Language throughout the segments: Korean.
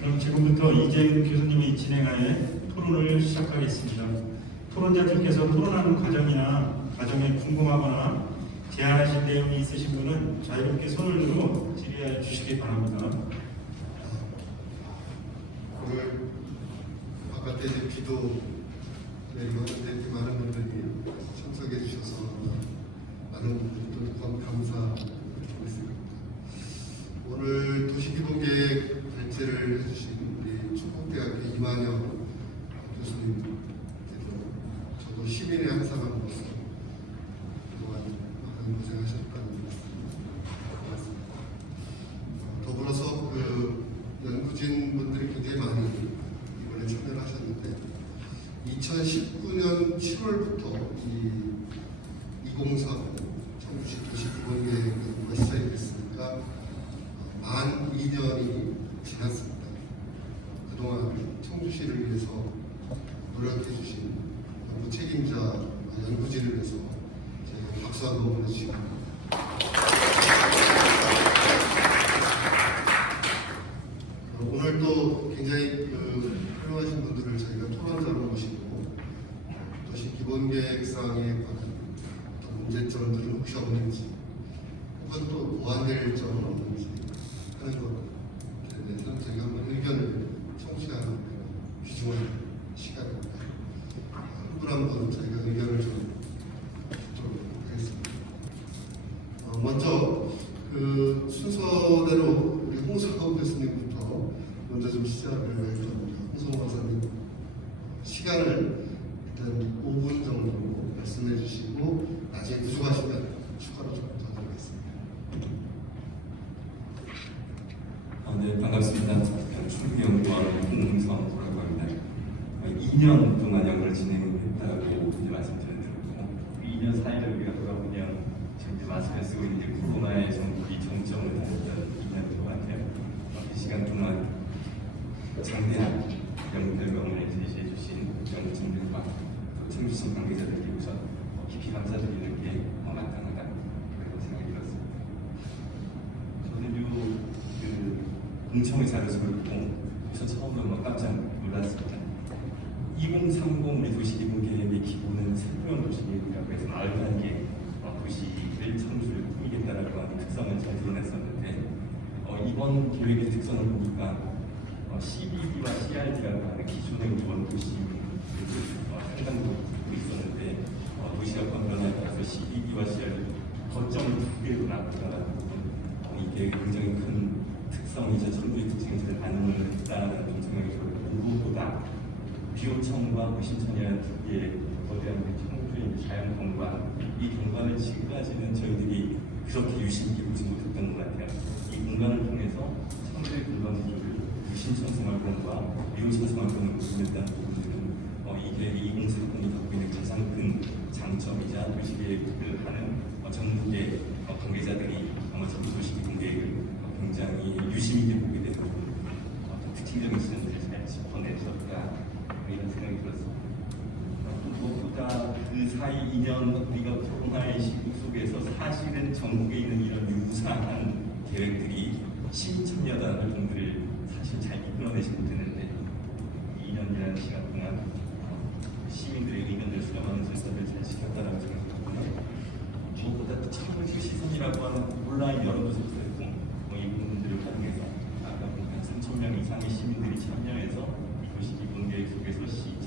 그럼 지금부터 이재은 교수님이 진행하여 토론을 시작하겠습니다. 토론자들께서 토론하는 과정이나 과정에 궁금하거나 제안하실 내용이 있으신 분은 자유롭게 손을 들고 질의해 주시기 바랍니다. 오늘 바깥에 이제 비도 내리고 하는데 많은 분들이 참석해 주셔서 많은 분들 감사드리고 있습니다. 오늘 도시기본계획 발제를 해주신 우리 충북대학교 이만영 교수님께서 저도 시민의 한 사람으로서 그동안 많은 고생하셨다는 말씀 고맙습니다. 더불어서 그 연구진 분들이 굉장히 많이 이번에 참여를 하셨는데 2019년 7월부터 이 2030 청주시 도시기본계획이 시작이 됐으니까 만 2년이 지났습니다. 그동안 청주시를 위해서 노력해 주신 연구 책임자 연구진을 위해서 제가 박수 한번 보내주시고 오늘 또 굉장히 훌륭하신 분들을 저희가 토론자로 모시고 도시기본계획상에 관한 어떤 문제점들은 혹시 없는지 혹은 또 보완될 점은 없는지 하는 것에 대해서 저희가 한번 의견을 청취하는 귀중한 시간입니다. 한 분 한 분 저희가 의견을 좀 듣도록 하겠습니다. 먼저 그 순서대로 우리 홍석호 교수님부터 먼저 좀 시작을 할 겁니다. 홍석호 박사님 시간을 일단 5분 정도 말씀해 주시고 나중에 부족하시면 추가로 좀 더 드리겠습니다. 네, 반갑습니다. 충북연구원 홍성호라고 합니다. 2년 동안 연구를 진행했다고 이제 말씀드렸고 2년 사이를 우리가 돌아보면 지금 이제 마스크를 쓰고 있는 코로나의 전국이 정점을 다녔던 2년 동안이에요. 이 시간 동안 장대한 연구 결과물을 제시해 주신 연구진들과 또 청주시 관계자들께 우선 깊이 감사드리는 게 마땅하다 그런 생각이 들었습니다. 저는 공청회 자료서를 보고 우선 처음으로 깜짝 놀랐습니다. 2030 우리 도시기본계획의 기본은 새로운 도시계획이라고 해서 41개 도시를 청주를 꾸미겠다라고 하는 특성을 잘 드러냈었는데 이번 계획의 특성을 보니까 CBD와 CRD라고 하는 기존의 우원 도시 상당히 듣고 있었는데 도시여건 변화에 따라서 CBD와 CRD 거점을 2개로 나눈다는 부분 이게 굉장히 큰 특성이자 청주의 특징을 잘 반영했다는 좀 생각이 들었고 무엇보다 비오천과 신천이라는 두 개의 거대한 청주의 자연경관 이 경관을 지금까지는 저희들이 그렇게 유심히 보지 못했던 것 같아요. 이 공간을 통해서 청주의 공간 구조를 신천생활권과 미오천생활권을 구분했다는 부분들은 이게 2030이 갖고 있는 가장 큰 장점이자 도시계획을 하는 전국의 관계자들이 아마 도시계획을 굉장히 유심히 보게 되고 특징적인 지점들을 잘 짚어내셨다 이런 생각이 들었습니다. 무엇보다 그 사이 2년 우리가 코로나의 시국 속에서 사실은 전국에 있는 이런 유사한 계획들이 시민참여단 활동들을 사실 잘 이끌어내지 못했는데 2년이라는 시간 동안 시민들의 의견을 수렴하는 절차를 잘 지켰다라고 생각하고요. 무엇보다 또 청주 시선이라고 하는 온라인 여론조사도 이 부분들을 활용해서 아까 보면 3,000명 이상의 시민들이 참여해서 도시기본계획 속에서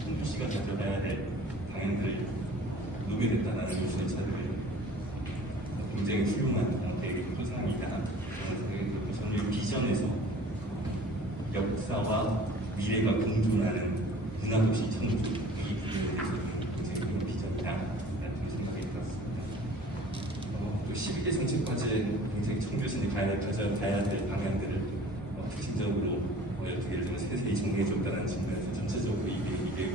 청주시가 가져가야 될 방향들을 녹여냈다는 절차들을 굉장히 훌륭한 계획의 표상이다. 저는 이 비전에서 역사와 미래가 공존하는 문화도시 청주 이 부분에 대해서 굉장히 좋은 비전이다라는 생각이 들었습니다. 또 12개 정책과제 굉장히 청주시는 가야 될 방향들을 특징적으로 어떻게 좀 세세히 정리해줬다는 측면에서 전체적으로 이게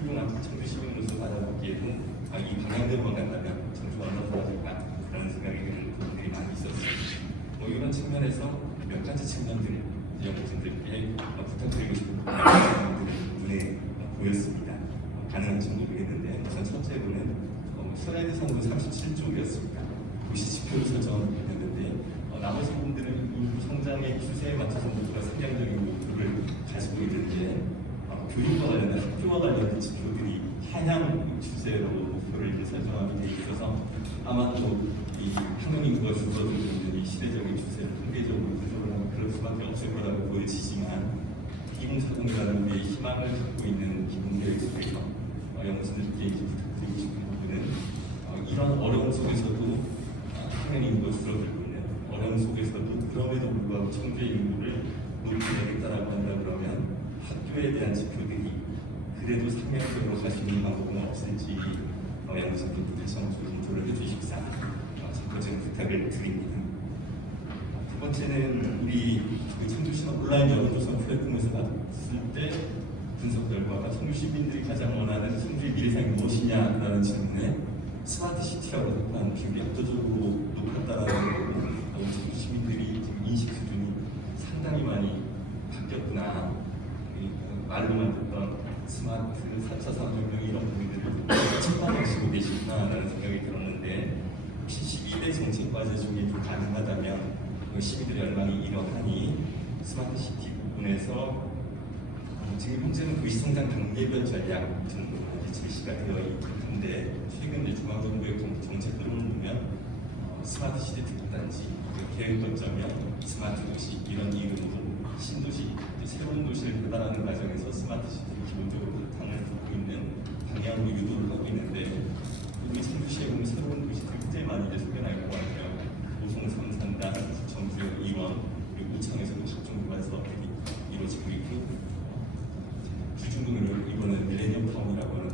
훌륭한 청주 시민으로서 바라보기에도 이 방향대로만 간다면 청주가 얼마나 좋아질까 라는 생각이 드는 부분들이 많이 있었습니다. 이런 측면에서 몇 가지 측면들을 연구진들께 부탁드리고 싶은 부분들이 눈에 보였습니다. 가능한지 모르겠는데 우선 첫째로는 슬라이드 선은 37쪽이었습니다. 도시 지표 설정이었는데 나머지 부분들은 이 성장의 추세에 맞춰서 모두가 생각 하향 추세로 목표를 이제 설정하게 돼 있어서 아마도 이 평형인구가 줄어들고 있는 이 시대적인 추세를 통계적으로 구조를 하면 그럴 수밖에 없을 거라고 보여지지만 2040이라는 데 희망을 갖고 있는 기본계획 속에서 영수님께 이제 부탁드리고 싶은 부분은 이런 어려움 속에서도 평형인구가 줄어들고 있는 어려움 속에서도 그럼에도 불구하고 청주의 인구를 높이겠다라고 한다 그러면 학교에 대한 지표들이 그래도 상향적으로 갈 수 있는 방법은 없을지 영수님께 다시 한번 검토를 해주십사 첫 번째는 부탁을 드립니다. 두 번째는 우리 청주시는 온라인 여론조사 플랫폼에서 봤을 때 분석 결과가 청주 시민들이 가장 원하는 청주의 미래상이 무엇이냐라는 질문에 스마트 시티라고 답한 비율이 압도적으로 높았다라는 거고 청주 시민들이 지금 인식 수준이 상당히 많이 바뀌었구나. 말로만 듣던 스마트 4차 산업혁명 이런 부분들을 침반하시고 계시구나라는 생각이 들었는데 혹시 12대 정책 과제 중에 좀 가능하다면 시민들의 열망이 이러하니 스마트 시티 부분에서 지금 현재는 도시성장 단계별 전략 정도가 제시가 되어 있는데 최근 중앙정부의 정책들을 보면 스마트 시티 특단지 계획 거점이면 스마트 도시 이런 이름으로 신도시 새로운 도시를 개발하는 과정에서 스마트 시티를 기본적으로 바탕을 두고 있는 방향으로 유도를 하고 있는데 우리 청주시에 보면 새로운 도시들이 굉장히 많이 이제 소개날 것 같아요. 고성 3산단, 청주역 2원, 그리고 우창에서도 각종 개발 사업들이 이루어지고 있고 주중동을 이거는 밀레니엄 타운이라고 하는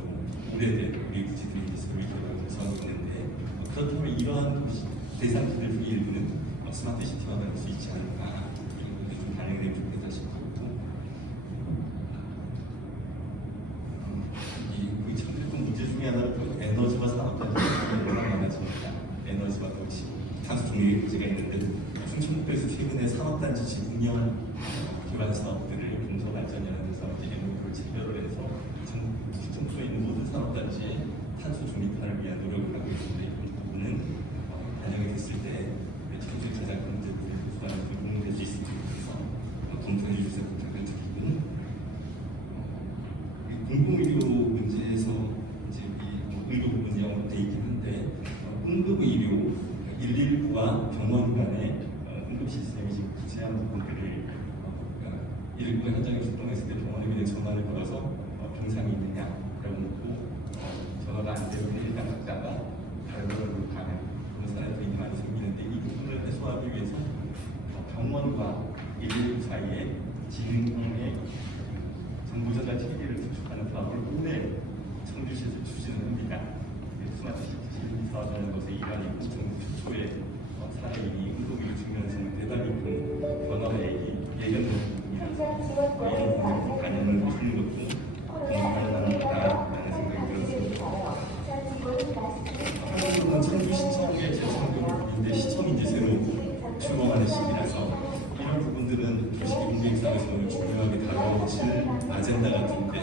오래된 우리 부지들이 이제 새로 개발해서 하고 있는데 그렇다면 이러한 도시 대상지들 중에 일부는 스마트 시티화가 될 수 있지 않을까 이런 것도 좀 반영되면 좋겠다 싶고 이 청주동 문제 중에 하나는 또 에너지와 산업단지가 워낙 많아집니다. 에너지와 도시, 탄소 종류의 문제가 있는데 충청북도에서 최근에 산업단지 집운영 개발 사업들을 동서발전이라는 데서 이제 목표를 체결을 해서 충청도에 있는 모든 산업단지에 탄소 중립화를 위한 노력을 하고 있습니다. 이런 부분은 반영이 됐을 때 청주의 가장 큰 문제들을 해소하는 데 도움이 될 수 있을 것 같아서 검토해 주셔서 부탁을 드리고 공공의료 문제에서 이제 이 의료 부분이 영업돼 있긴 한데 응급의료 119와 병원 간의 응급 시스템이 지금 부재한 부분들을 119가 현장에 출동했을 때 병원에 그냥 전화를 걸어서 병상이 있느냐라고 묻고 전화가 안 되면 일단 갔다가 다른 병원으로 가는 그런 사례들이 많이 생기는데 이 부분을 해소하기 위해서 병원과 119 사이에 지능형의 정보전달 체계를 구축하는 사업을 올해 청주시에서 추진을 합니다. 스마트 시티 사업이라는 것의 일환이고 전국 최초의 사례이니 응급의료 측면에서는 대단히 큰 변화의 예견됩니다. 이런 부분을 반영을 해주는 것도 공감할 만하다라는 생각이 들었습니다. 한편으로는 청주시청의 재청구인데 시청이 이제 새로 출범하는 시기라서 이런 부분들은 도시계획상에서는 중요하게 다뤄질 아젠다 같은데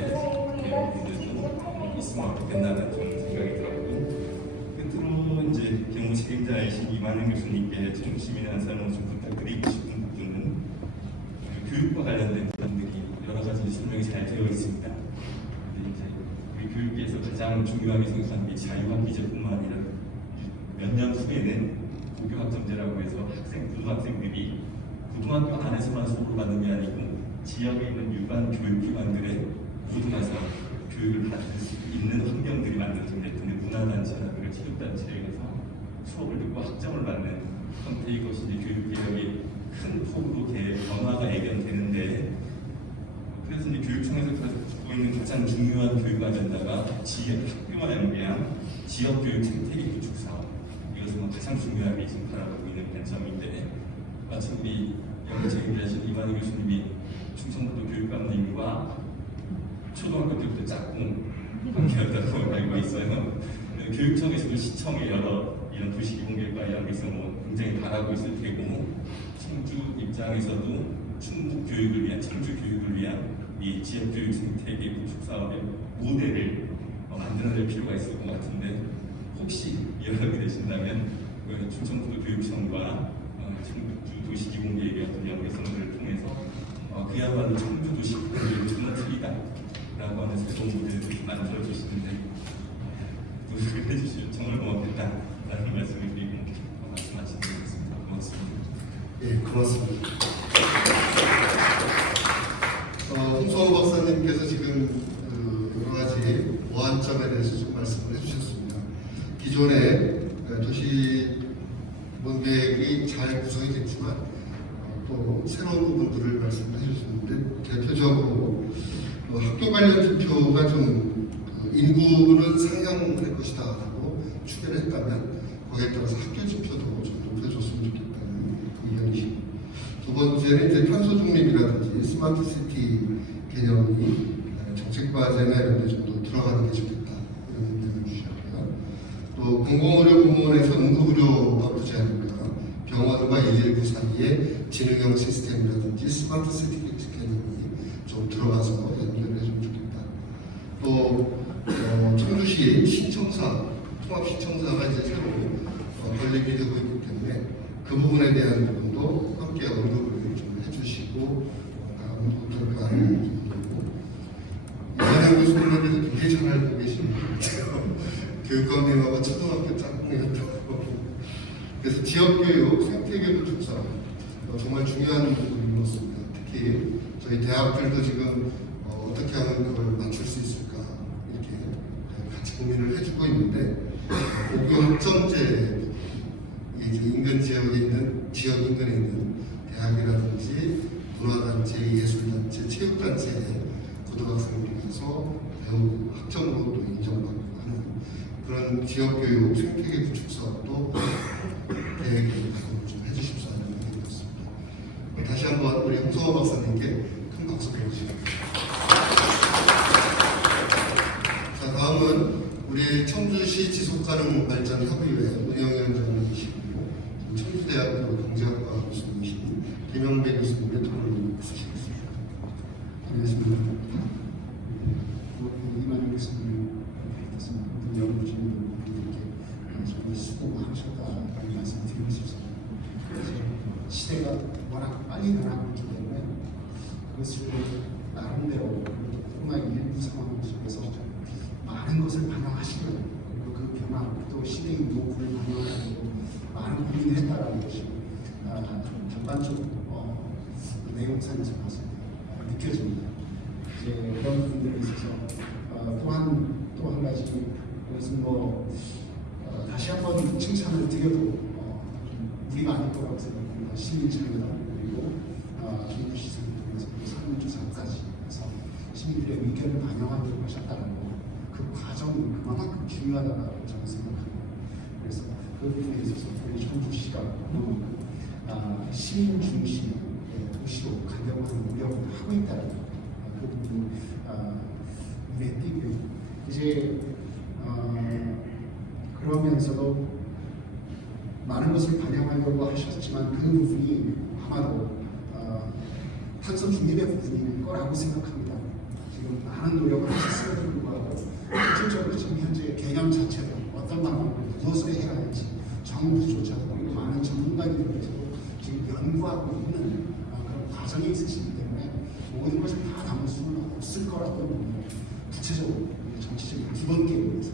이런 부분들도 있으면 어떻겠나는 좀 생각이 들었고 끝으로 이제 경무 책임자이신 이만현 교수님께 청주시민의 한 사람으로 좀 부탁드리고 싶은 부분은 교육과 관련된 부분들이 여러 가지 설명이 잘 되어 있습니다. 근데 이제 우리 교육계에서 가장 중요하게 생각하는 게 자유학기제뿐만 아니라 몇 년 후에는 고교학점제라고 해서 고등학생들이 고등학교 안에서만 수업을 받는 게 아니고 지역에 있는 유관 교육기관들의 고등에서 교육을 받을 수 있는 환경들이 만들어진 때문에 문화단체나 그리고 체육단체에서 수업을 듣고 학점을 받는 형태의 것이 이제 교육개혁이 큰 폭으로 변화가 예견되는데 그래서 이제 교육청에서 주고 있는 가장 중요한 교육 아젠다가 지역 학교와 연계한 지역 교육 생태계 구축 사업 이것은 가장 중요하게 지금 바라보고 있는 관점인데 마치 우리 영어 책임자신 이만희 교수님이 충청북도 교육감님과 초등학교 때부터 짝꿍 관계였다고 알고 있어요. 교육청에서도 시청의 여러 이런 도시기본계획과 관련해서 굉장히 바라고 있을 테고 청주 입장에서도 충북 교육을 위한 청주 교육을 위한 이 지역 교육 생태계 구축 사업의 모델을 만들어낼 필요가 있을 것 같은데 혹시 연락이 되신다면 충청북도 교육청과 청주 도시기본계획의 어떤 연계성들을 통해서 그야말로 청주 도시기본계획은 정말 틀리다 라고 하는 새로운 모델을 만들어 주시는데 노력을 해주시면 정말 고맙겠다라는 말씀을 드리고 말씀 마치겠습니다. 고맙습니다. 예, 고맙습니다. 홍성호 박사님께서 지금 여러 가지 보완점에 대해서 좀 말씀을 해주셨습니다. 기존의 도시본 계획이 잘 구성이 됐지만 또 새로운 부분들을 말씀을 해주셨는데 대표적으로 학교 관련 투표가 좀 인구는 상향될 것이다 라고 추계를 했다면 거기에 따라서 학교 지표도 좀 높여줬으면 좋겠다는 의견이시고, 두 번째는 이제 탄소 중립이라든지 스마트 시티 개념이 정책 과제나 이런 데 좀 더 들어가는 게 좋겠다 이런 의견을 주셨고요. 또 공공의료 부문에서 응급의료 바쁘지 않을까, 병원과 119 사이에 지능형 시스템이라든지 스마트 시티 개념이 좀 들어가서 연결을 해주면 좋겠다. 또 청주시 신청사, 통합신청사가 이제 새로 건립이 되고 있기 때문에 그 부분에 대한 부분도 함께 언급을 좀 해주시고 어떨까 하는 부분이고, 이완영 교수님께서 굉장히 잘 알고 계시는 것 같아요. 교육감님하고 초등학교 짝꿍이었다고. 그래서 지역교육, 생태계도 축사 정말 중요한 부분인 것 같습니다. 특히 저희 대학들도 지금 어떻게 하면 그걸 맞출 수 있을까 이렇게 같이 고민을 해주고 있는데, 고교 학점제 이제 인근 지역에 있는 지역 인근에 있는 대학이라든지 문화단체, 예술단체, 체육단체에 고등학생들에서 배우고 학점으로 또 인정받고 하는 그런 지역교육 생태계 구축 사업도 계획을 좀 해주십사 하는 의견이었습니다. 다시 한번 우리 홍성호 박사님께 큰 박수 보내주시기 자, 다음은 우리 청주시 지속가능 발전 협의회 운영위원장님이시고 청주대학교 경제학과 교수님이신 김영배 교수님의 토론을 쓰시겠습니다. 안녕하십니까. 이만희 교수님, 연구진 분들께 정말 수고 많으셨다는 말씀을 드리고 싶습니다. 시대가 워낙 빨리 변하고 있기 때문에 그것을 나름대로 코로나19 상황 속에서 많은 것을 반영하시고, 그리고 그 변화, 또 시대의 요구를 반영하고 많은 고민을 했다는 것이 전반적으로 내용상에서 봐서 느껴집니다. 이제 그런 부분들에 있어서 또 한 가지, 그것은 다시 한번 칭찬을 드려도 우리가 아닐 거라고 생각합니다. 시민참여단 그리고 기후시설을 통해서 설문조사까지 해서 시민들의 의견을 반영하려고 하셨다는 거, 그 과정이 그만큼 중요하다고 저는 생각합니다. 그래서 그 부분에 있어서 우리 청주시가 시민 중심의 도시로 가려고 하는 노력을 하고 있다는 그 부분이 눈에 띄고요. 이제 그러면서도 많은 것을 반영하려고 하셨지만 그 부분이 아마도 탄소 중립의 부분일 거라고 생각합니다. 지금 많은 노력을 하셨음에도 불구하고 실질적으로 지금 현재 개념 자체도 어떤 방법으로 무엇을 해야 할지 정부조차도 그리고 많은 전문가들께서도 지금 연구하고 있는 그런 과정에 있으시기 때문에 모든 것을 다 담을 수는 없을 거라고 구체적으로 정치적인 기본 계획에서,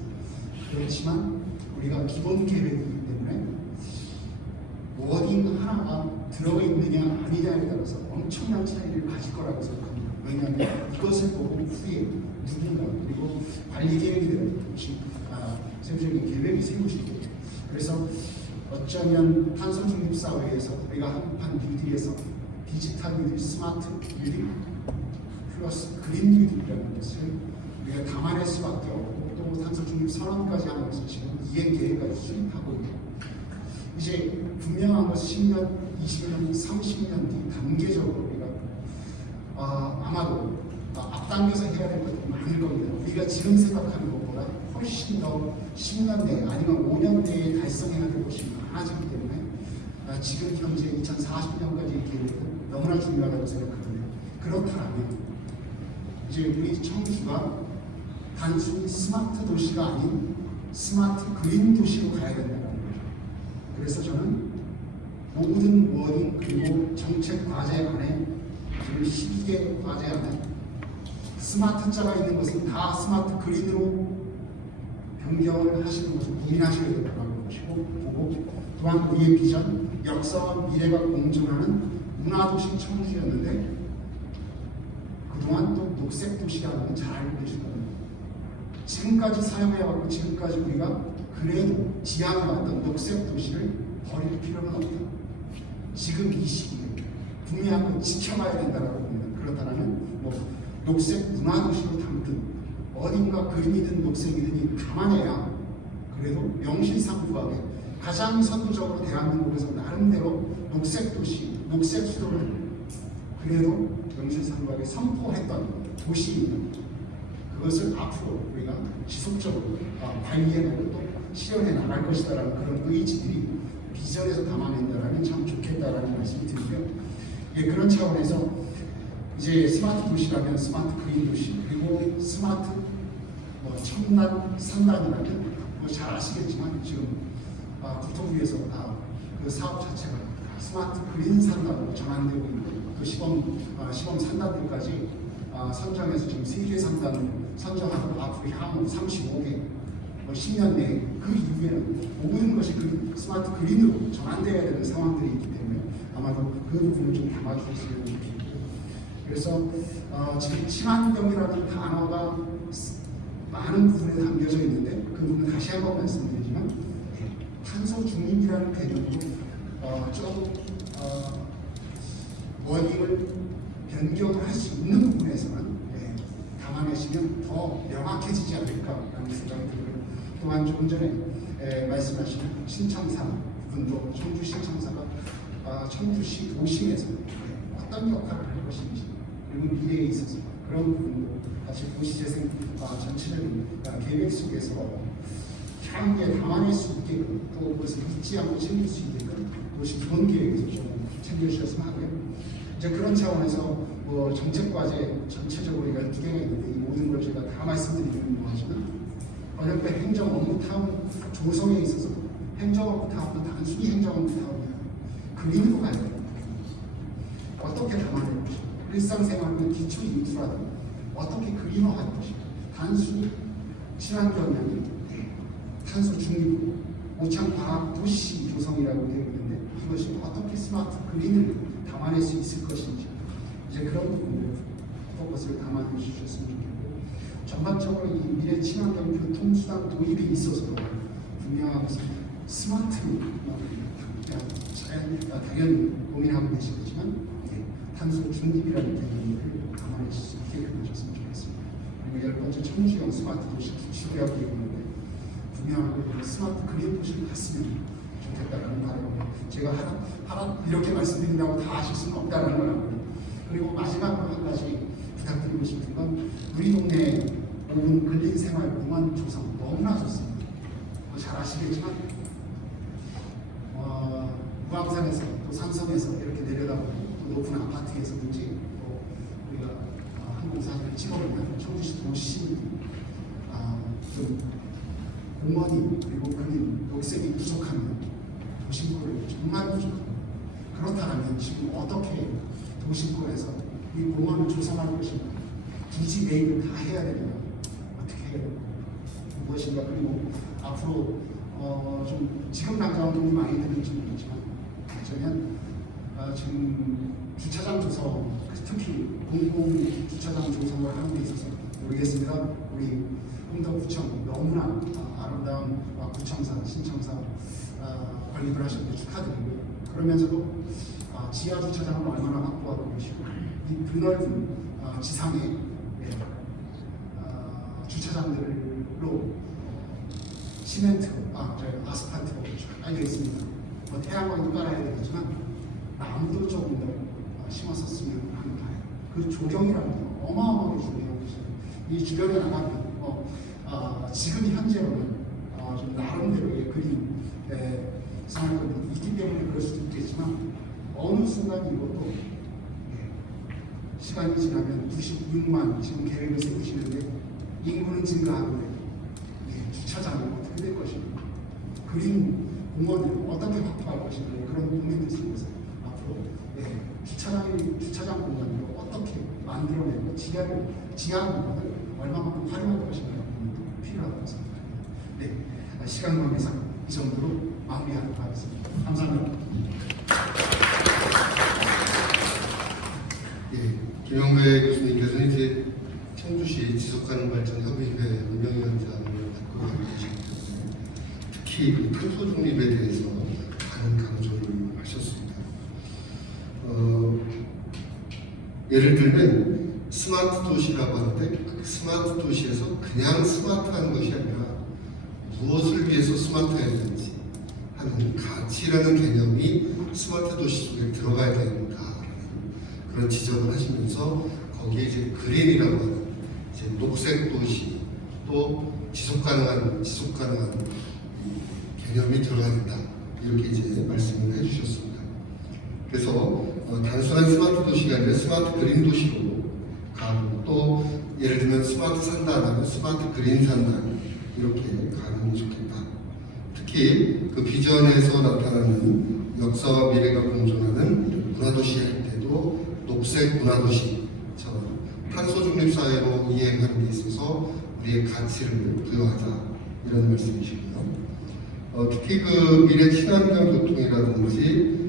그렇지만 우리가 기본 계획이기 때문에 워딩 하나가 들어가 있느냐 아니냐에 따라서 엄청난 차이를 가질 거라고 생각합니다. 왜냐하면 이것을 보고 후에 누군가, 그리고 관리 계획이 되는 것이 세부적인 계획이 세우시고, 그래서 어쩌면 탄소 중립 사회에서 우리가 한국판 뉴딜에서 디지털 뉴딜, 스마트 뉴딜 플러스 그린 뉴딜이라는 것을 우리가 담아낼 수밖에 없고, 또 탄소 중립 선언까지 하는 것을 지금 이행 계획까지 수립하고 있고, 이제 분명한 것은 10년, 20년, 30년 뒤 단계적으로 우리가 아마도 앞당겨서 해야 될 것들이 많을 겁니다. 우리가 지금 생각하는 것보다 훨씬 더 10년 내에 아니면 5년 내에 달성해야 될 것이 많아지기 때문에 지금 현재 2040년까지 계획은 너무나 중요하다고 생각합니다. 그렇다면 이제 우리 청주가 단순히 스마트 도시가 아닌 스마트 그린 도시로 가야 된다는 거죠. 그래서 저는 모든 워딩 그리고 정책 과제 안에, 그리고 12개 과제 안에 스마트자가 있는 것은 다 스마트 그린으로 변경을 하시는 것을 고민하셔야 된다는 것이고, 또한 우리의 비전, 역사와 미래가 공존하는 문화도시 청주였는데 그동안 또 녹색도시라는 건 잘 알고 계실 겁니다. 지금까지 사용해왔고 지금까지 우리가 그래도 지향해왔던 녹색도시를 버릴 필요는 없다. 지금 이 시기에 분명히 지켜봐야 된다고 봅니다. 그렇다면 녹색 문화도시로 담든 어딘가 그림이든 녹색이든 감안해야 그래도 명실상부하게 가장 선구적으로 대한민국에서 나름대로 녹색도시, 녹색수도를 그래도 명실상부하게 선포했던 도시입니다. 그것을 앞으로 우리가 지속적으로 관리해내고 또 실현해 나갈 것이다라는 그런 의지들이 비전에서 담아낸다라면 참 좋겠다라는 말씀을 드리고요. 예, 그런 차원에서 이제 스마트 도시라면 스마트 그린 도시, 그리고 스마트 첨단 산단이라면 잘 아시겠지만 지금 국토부에서 그 사업 자체가 스마트 그린 산단으로 전환되고 있고 또 시범 산단들까지 선정해서 지금 세계 산단을 선정하고 앞으로 향후 35개 10년 내에 그 이후에는 모든 것이 그 스마트 그린으로 전환되어야 되는 상황들이 있기 때문에 아마도 그 부분을 좀 담아주셨으면 좋겠고, 그래서 지금 친환경이라는 단어가 많은 부분에 담겨져 있는데 그 부분 다시 한번 말씀드리지만 탄소 중립이라는 개념으로 조금 워딩을 변경을 할 수 있는 부분에서는 담아내시면 더 명확해지지 않을까라는 생각이 들고요. 또한 조금 전에 말씀하신 신청사 부분도 청주 신청사가 청주시 도심에서 어떤 역할을 할 것인지 그리고 미래에 있어서 그런 부분도 다시 도시재생 전체적인 계획 속에서 향후에 담아낼 수 있게끔 또 그것을 잊지 않고 챙길 수 있게끔 도시 기본 계획에서 좀 챙겨주셨으면 하고요. 이제 그런 차원에서 정책과제 전체적으로 12개가 있는데 이 모든 걸 제가 다 말씀드리기는 뭐하지만 어렵게 행정 업무 타운 조성에 있어서 행정 업무 타운은 단순히 행정 업무 타운이 그림으로 가야 됩니다. 어떻게 담아낼 것인가, 일상생활의 기초 인프라를 어떻게 그림화할 것인가, 단순히 친환경이 탄소 중립으로 오창 과학 도시 조성이라고 되어 있는데 이것이 어떻게 스마트 그린을 담아낼 수 있을 것인지 이제 그런 부분을 포커스를 담아 주셨으면 좋겠고, 전반적으로 이 미래 친환경 교통수단 도입에 있어서도 분명한 것은 스마트 당연히 고민하고 계시겠지만 탄소 중립이라는 개념을 담아낼 수 있게 해주셨으면 좋겠습니다. 그리고 10번째 청주형 스마트 도시 기술이라고 되어 있는데 분명하게 스마트 그린 도시를 갔으면 좋겠다라는 바람을 제가 하나 이렇게 말씀드린다고 다 아실 수는 없다는 걸 알고요. 그리고 마지막으로 한 가지 부탁드리고 싶은 건 우리 동네 5분 근린 생활 공원 조성 너무나 좋습니다. 잘 아시겠지만 무항산에서 또 산성에서 이렇게 내려다보고 또 높은 아파트에서든지 또 우리가 항공사진을 찍어보면 청주시 도시 좀 공원이 그리고 그린 녹색이 부족하면 도심골이 정말 부족합니다. 그렇다면 지금 어떻게 도심골에서 이 공원을 조성할 것인가, 부지 매입을 다 해야 되냐, 어떻게 해야 되냐, 무엇인가. 그리고 앞으로 좀 지금 당장 돈이 많이 드는지 모르지만 어쩌면 지금 주차장 조성, 특히 공공 주차장 조성을 하는 데 있어서 모르겠습니다. 우리 홍덕구청 너무나 아름다운 구청사, 신청사 건립을 하셨는데 축하드리고요. 그러면서도 지하 주차장을 얼마나 확보하고 계시고 이 드넓은 지상에 주차장들로 시멘트, 아스팔트로 깔려 있습니다. 태양광도 깔아야 되겠지만 나무도 조금 더 심었었으면 하는 바람. 그 조경이라는 게 어마어마하게 중요한 것이죠. 이 주변에 나가면 지금 현재로는 좀 나름대로의 그림 상황이 있기 때문에 그럴 수도 있겠지만 어느 순간 이것도 시간이 지나면 96만 지금 계획을 세우시는데 인구는 증가하는데 주차장이 어떻게 될 것인가, 그림 공원을 어떻게 확보할 것인가, 그런 고민들 속에서 앞으로 주차장 공간을 어떻게 만들어내고 지하 부분을 얼마만큼 활용할 것인가 필요하다고 생각합니다. 네, 시간 관계상 이 정도로 마무리하도록 하겠습니다. 감사합니다. 예, 김영배 교수님께서는 이제 청주시 지속가능발전협의회 운영위원장을 맡고 계시기 때문에 특히 그 탄소 중립에 대해서 많은 강조를 하셨습니다. 예를 들면 스마트 도시라고 하는데 그 스마트 도시에서 그냥 스마트한 것이 아니라 무엇을 위해서 스마트해야 되는지 하는 가치라는 개념이 스마트 도시 속에 들어가야 된다라는 그런 지적을 하시면서 거기에 이제 그린이라고 하는 이제 녹색 도시 또 지속 가능한 개념이 들어가야 된다 이렇게 이제 말씀을 해주셨습니다. 그래서 단순한 스마트 도시가 아니라 스마트 그린 도시로 가고 또 예를 들면 스마트 산단 하면 스마트 그린 산단 이렇게 가는 게 좋겠다. 특히 그 비전에서 나타나는 역사와 미래가 공존하는 문화도시 할 때도 녹색 문화도시처럼 탄소 중립 사회로 이행하는 데 있어서 우리의 가치를 부여하자 이런 말씀이시고요. 특히 그 미래 친환경 교통이라든지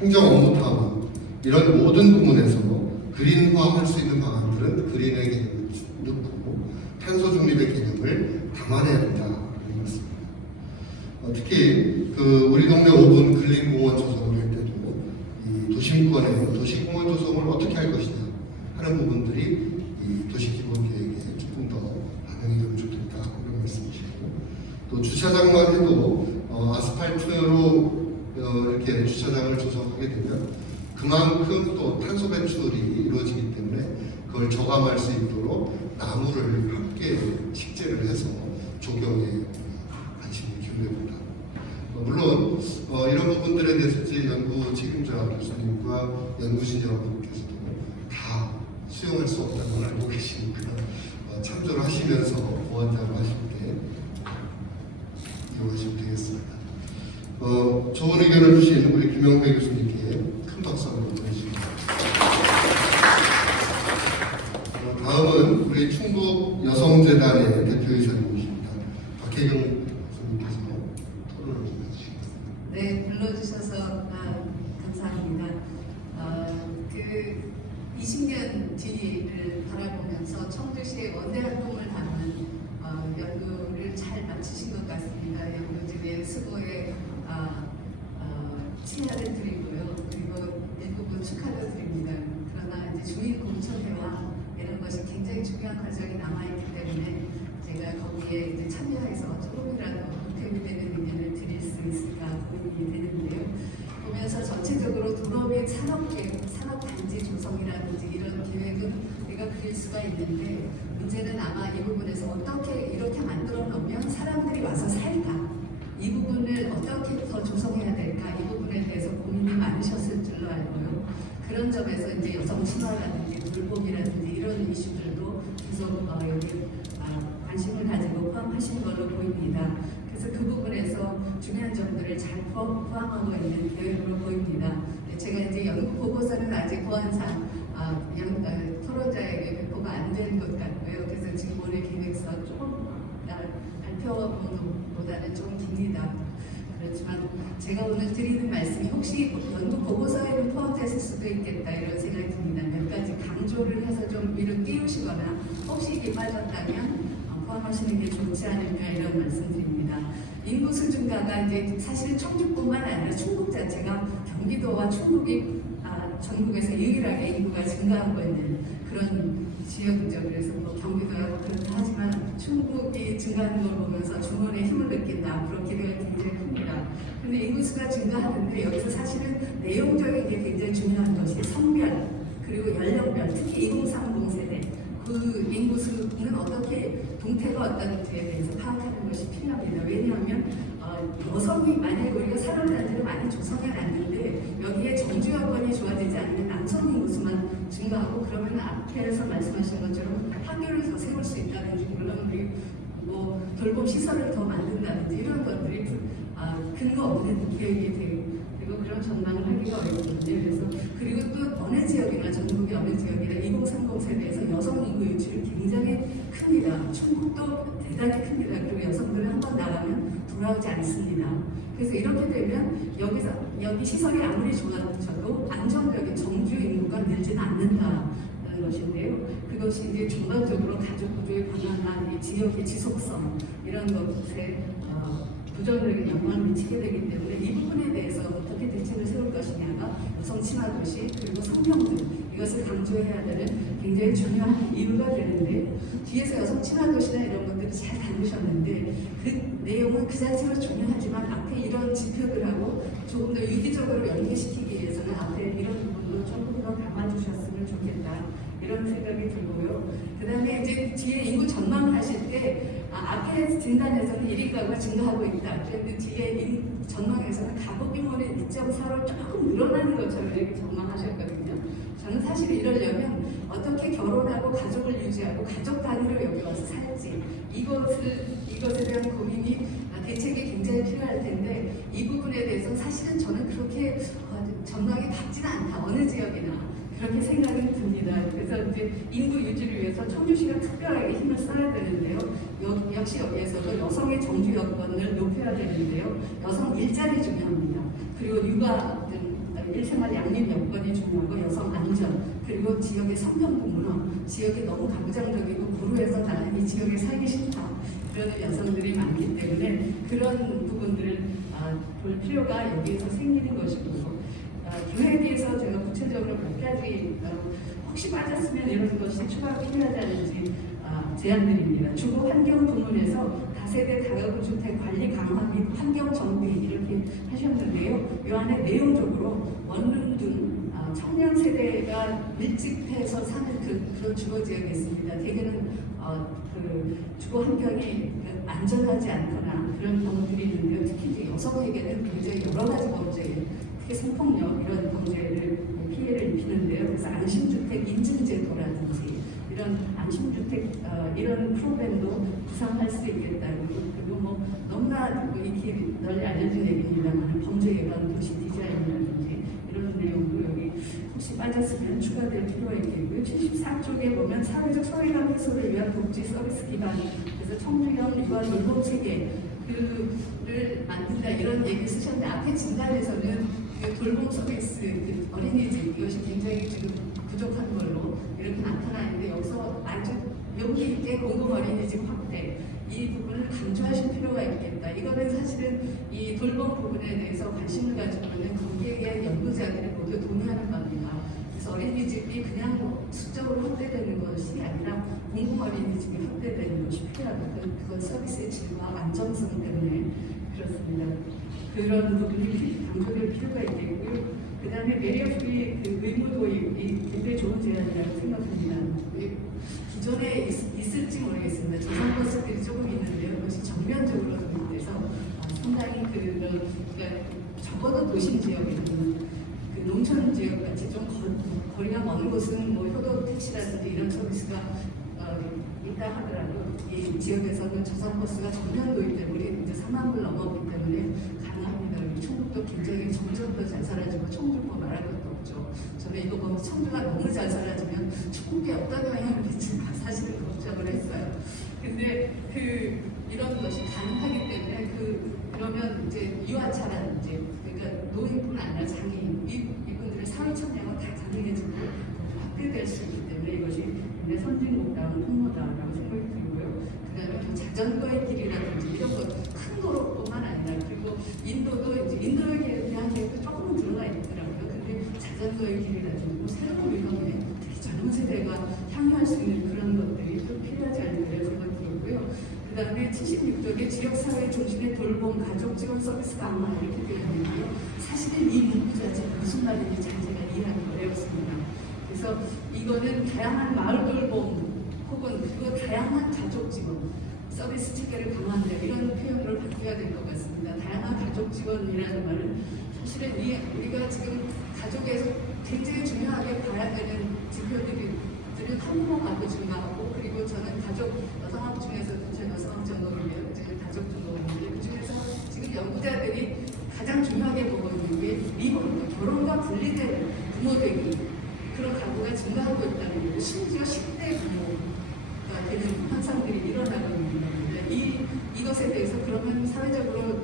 행정 업무 타원 이런 모든 부분에서 그린화할 수 있는 방안들은 그린의 개념을 넣고 탄소 중립의 개념을 담아내야 된다 이런 말씀입니다. 특히 그 우리 동네 5분 근린공원 조성을 할 때도 이 도심권의 도시공원 조성을 어떻게 할 것이냐 하는 부분들이 이 도시기본계획에 조금 더 반영이 되면 좋겠다 이런 말씀이시고 또 주차장만 해도 아스팔트로 이렇게 주차장을 조성하게 되면 그만큼 또 탄소 배출이 이루어지기 때문에 그걸 저감할 수 있도록 나무를 함께 식재를 해서 조경에 관심을 기울여본다. 물론 이런 부분들에 대해서 이제 연구 책임자 교수님과 연구진 여러분께서도 다 수용할 수 없다는 걸 알고 계시니까 참조를 하시면서 보완자로 하실 때 이용하시면 되겠습니다. 좋은 의견을 주신 우리 김영배 교수님께 큰 박수 한번 보내주십니다. 다음은 우리 충북 여성재단의 대표이사님이십니다. 박혜경 교수님께서 토론을 해주십니다. 네, 불러주셔서 감사합니다. 그 20년 뒤를 바라보면서 청주시의 원대 활동을 담은 연구를 잘 마치신 것 같습니다. 연구진의 수고에 칭찬을 드리고요. 그리고 일부분 축하도 드립니다. 그러나 이제 주민 공청회와 이런 것이 굉장히 중요한 과정이 남아있기 때문에 제가 거기에 이제 참여해서 조금이라도 보탬이 되는 의견을 드릴 수 있을까 고민이 되는데요. 보면서 전체적으로 도로 및 산업계획, 산업단지 조성이라든지 이런 계획은 우리가 그릴 수가 있는데 문제는 아마 이 부분에서 어떻게 이렇게 만들어 놓으면 사람들이 와서 살까? 이 부분을 어떻게 더 조성해야 될까? 이 부분에 대해서 고민이 많으셨을 줄로 알고요. 그런 점에서 이제 여성 친화라든지 돌봄이라든지 이런 이슈들도 계속 여기 관심을 가지고 포함하신 걸로 보입니다. 그래서 그 부분에서 중요한 점들을 잘 포함하고 있는 계획으로 보입니다. 제가 이제 연구 보고서는 아직 보안상 토론자에게 배포가 안 되는 것 같고요. 그래서 지금 오늘 기획서 조금 발표보다는 좀 깁니다. 그렇지만 제가 오늘 드리는 말씀이 혹시 연구 보고서에는 포함됐을 수도 있겠다 이런 생각이 듭니다. 몇 가지 강조를 해서 좀 위로 띄우시거나 혹시 이게 빠졌다면 포함하시는 게 좋지 않을까 이런 말씀드립니다. 인구 수준가가 이제 사실 청주뿐만 아니라 충북 자체가 경기도와 충북이 전국에서 유일하게 인구가 증가하고 있는 그런 지역이죠. 그래서 뭐 경기도라고 그렇다 하지만 충북이 증가하는 걸 보면서 주문의 힘을 느낀다. 앞으로 기대가 굉장히 큽니다. 근데 인구수가 증가하는데 여기서 사실은 내용적인 게 굉장히 중요한 것이 성별 그리고 연령별 특히 2030 세대 그 인구수는 어떻게 동태가 어떤지에 대해서 파악하는 것이 필요합니다. 왜냐하면 여성이 만약에 우리가 산업단지를 많이 조성해 놨는데 여기에 정주 여건이 좋아지지 않는 남성 인구수만 증가하고 그러면 앞에서 말씀하신 것처럼 학교를 더 세울 수 있다든지 물론 우리 뭐 돌봄 시설을 더 만든다든지 이런 것들이 근거 없는 계획이 되고 그리고 그런 전망을 하기가 어렵거든요. 그래서 그리고 또 어느 지역이나 전국의 어느 지역이나 2030 세대에서 여성 충격도 대단히 큽니다. 그리고 여성들은 한번 나가면 돌아오지 않습니다. 그래서 이렇게 되면 여기 시설이 아무리 좋아져도 안정적인 정주 인구가 늘지는 않는다는 것인데요. 그것이 이제 전반적으로 가족 구조의 방향과 이 지역의 지속성 이런 것에 부정적인 영향을 미치게 되기 때문에 이 부분에 대해서 어떻게 대책을 세울 것이냐가 여성 친화 도시 그리고 성평등 이것을 강조해야 되는 굉장히 중요한 이유가 되는데 뒤에서 여성 친화 도시나 이런 것들을 잘 다루셨는데 그 내용은 그 자체로 중요하지만 앞에 이런 지표들하고 조금 더 유기적으로 연계시키기 위해서는 앞에 이런 부분도 조금 더 담아주셨으면 좋겠다 이런 생각이 들고요. 그 다음에 이제 뒤에 인구 전망을 하실 때 앞에 진단에서는 1인 가구가 증가하고 있다. 그런데 뒤에 전망에서는 가구 규모는 2.4로 조금 늘어나는 것처럼 이렇게 전망하셨거든요. 저는 사실 이러려면 어떻게 결혼하고 가족을 유지하고 가족 단위로 여기 와서 살지 이것에 대한 고민이 대책이 굉장히 필요할 텐데 이 부분에 대해서 사실은 저는 그렇게 전망이 밝지는 않다. 어느 지역이나. 그렇게 생각이 듭니다. 그래서 이제 인구 유지를 위해서 청주시가 특별하게 힘을 써야 되는데요. 역시 여기에서도 여성의 정주 여건을 높여야 되는데요. 여성 일자리 중요합니다. 그리고 육아 등 일생활 양립 여건이 중요하고 여성 안전 그리고 지역의 성평등 문화 지역이 너무 가부장적이고 구루해서 나는 이 지역에 살기 싫다. 그런 여성들이 많기 때문에 그런 부분들을 볼 필요가 여기에서 생기는 것이고요. 교회에 대해서 제가 구체적으로 몇 가지 혹시 빠졌으면 이런 것이 추가로 필요하지 않은지 제안드립니다. 주거 환경 부문에서 다세대 다가구 주택 관리 강화 및 환경 정비 이렇게 하셨는데요. 이 안에 내용적으로 원룸 등 청년 세대가 밀집해서 사는 그런 주거 지역이 있습니다. 대개는 그 주거 환경이 안전하지 않거나 그런 경우들이 있는데요. 특히 이제 여성에게는 굉장히 여러 가지 범죄 특히 성폭력 이런 범죄를 피해를 입히는데요. 그래서 안심주택 인증제도라든지 이런 안심주택 이런 프로그램도 구상할 수 있겠다고 그리고 뭐 너무나 이렇게 널리 알려진 얘기입니다만 범죄 예방 도시 디자인이라든지 이런 내용도 여기 혹시 빠졌으면 추가될 필요가 있겠고요. 74쪽에 보면 사회적 소외감 해소를 위한 복지 서비스 기반 그래서 청주형 유아 돌봄 체계를 만든다 이런 얘기 쓰셨는데 앞에 진단에서는 돌봄 서비스, 어린이집 이것이 굉장히 지금 부족한 걸로 이렇게 나타나는데 여기서 아주 용기 있게 공공 어린이집 확대 이 부분을 강조하실 필요가 있겠다. 이거는 사실은 이 돌봄 부분에 대해서 관심을 가지고 있는 거기에 연구자들이 모두 동의하는 겁니다. 그래서 어린이집이 그냥 수적으로 확대되는 것이 아니라 공공 어린이집이 확대되는 것이 필요하거든. 그건 서비스의 질과 안정성 때문에 그렇습니다. 그런 부분이 강조될 필요가 있겠고요. 그 다음에 매력주의 의무 도입이 굉장히 좋은 제안이라고 생각합니다. 기존에 있을지 모르겠습니다. 저상버스들이 조금 있는데요. 그것이 정면적으로 도입돼서 상당히 그러니까 적어도 도심 지역에는 농촌 지역 같이 좀 거리가 먼 곳은 뭐 효도 택시라든지 이런 서비스가 있다 하더라도 이 지역에서는 저상버스가 정면 도입되고 우리 이제 3만 불 넘었기 때문에 가능합니다. 충북도 굉장히 점점 더 잘 사라지고 청주도 말할 것도 없죠. 저는 이거 보면 청주가 너무 잘 사라지면 충북에 어떤 영향을 미칠까 사실은 걱정을 했어요. 근데 이런 것이 가능하기 때문에 그러면 이제 유아차라든지 그러니까 노인뿐 아니라 장애인 이분들의 사회 참여가 다 가능해지고 확대될 수 있기 때문에 이것이 굉장히 선진국다운 통로다라고 생각이 들고요. 그다음에 자전거의 길이라든지 이런 것 큰 도로뿐만 아니라 그리고 인도도 이제 인도에 대한 계획도 조금은 들어가 있더라고요. 근데 자전거의 길이라든지 뭐 새로운 위험에 특히 젊은 세대가 향유할 수 있는 그런 것들이 또 필요하지 않을까 생각이 들고요. 그 다음에 76쪽에 지역사회 중심의 돌봄, 가족 지원 서비스 강화 이렇게 되어 있는데요. 사실은 이 문구 자체가 무슨 말인지 잘 제가 이해하기 어렵습니다. 그래서 이거는 다양한 마을 돌봄 혹은 그리고 다양한 가족 지원 서비스 체계를 강화한다 이런 표현으로 바뀌어야 될 것 같습니다. 다양한 가족 지원이라는 말은 사실은 우리가 지금 가족에서 굉장히 중요하게 봐야 되는 지표들을 한국어하고 증가하고 그리고 저는 가족 여성학 중에서도 제 여성학 전공이에요. 지금 가족 전공인데 그 중에서 지금 연구자들이 가장 중요하게 보고 있는 게 미혼, 결혼과 분리된 부모 되기 그런 가구가 증가하고 있다는 거예요. 심지어 10대 부모가 되는 현상들이 일어나고 일어나고 있는 겁니다. 이것에 대해서 그러면 사회적으로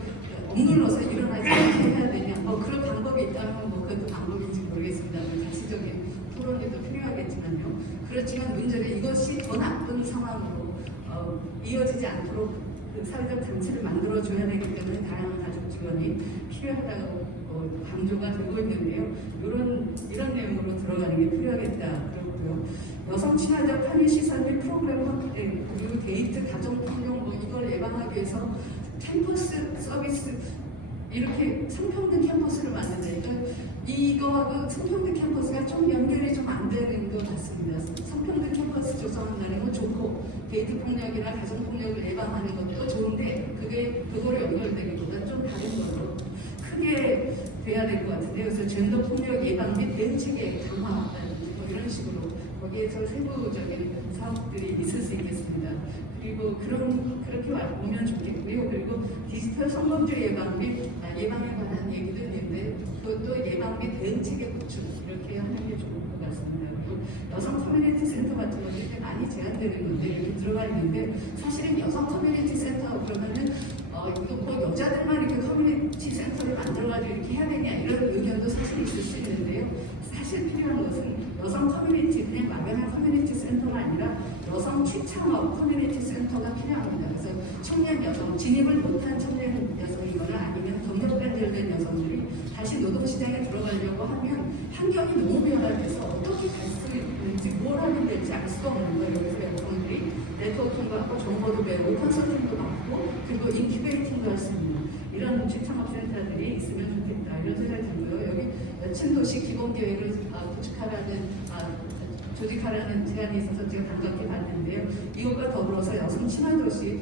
억눌러서 일어나지 않게 해야 되냐? 그런 방법이 있다면 그것도 방법인지 모르겠습니다만 가시적인 토론이 더 필요하겠지만요. 그렇지만 문제는 이것이 더 나쁜 상황으로 이어지지 않도록 그 사회적 장치를 만들어줘야 되기 때문에 다양한 가족 지원이 필요하다고 강조가 되고 있는데요. 이런 내용으로 들어가는 게 필요하겠다 그렇고요. 여성 친화적 편의 시설 및 프로그램 확대 그리고 데이트 가정폭력 이걸 예방하기 위해서 캠퍼스 서비스 이렇게 성평등 캠퍼스를 만든다니까 이거하고 성평등 캠퍼스가 좀 연결이 좀 안 되는 것 같습니다. 성평등 캠퍼스 조성한다는 건 좋고 데이트 폭력이나 가정 폭력을 예방하는 것도 좋은데 그거를 연결되기보다 좀 다른 거로 크게 돼야 될 것 같은데요. 그래서 젠더 폭력 예방 및 대응 체계 강화라든지 이런 식으로 거기에서 세부적인 사업들이 있을 수 있겠습니다. 그리고 그렇게 보면 좋겠고요. 그리고 디지털 성범죄 예방 및 예방에 관한 얘기도 있는데 그것도 예방 및 대응 체계 구축 이렇게 하는 게 좋을 것 같습니다. 그리고 여성 커뮤니티 센터 같은 것들이 많이 제한되는 건데 이렇게 들어가 있는데 사실은 여성 커뮤니티 센터 그러면은 이거 여자들만 이렇게 커뮤니티 센터를 만들어가지고 이렇게 해야 되냐 이런 의견도 사실 있을 수 있는데요. 사실 필요한 것은 여성 커뮤니티 그냥 막연한 커뮤니티 센터가 아니라 여성 취창업 커뮤니티 센터가 필요합니다. 그래서 청년 여성, 진입을 못한 청년 여성이거나 아니면 경력 단절된 여성들이 다시 노동시장에 들어가려고 하면 환경이 너무 변화돼서 어떻게 갈 수 있는지 뭘 하면 될지 알 수가 없는 거예요. 그래서 여성들이 네트워킹도 하고 정보도 배우고 컨설팅도 받고 그리고 인큐베이팅도 할 수 있는 이런 취창업 센터들이 있으면 좋겠다 이런 생각이 들고요. 여기 여친도시 기본계획을 조직하라는 제안이 있어서 제가 반갑게 봤는데요. 이것과 더불어서 여성 친화도시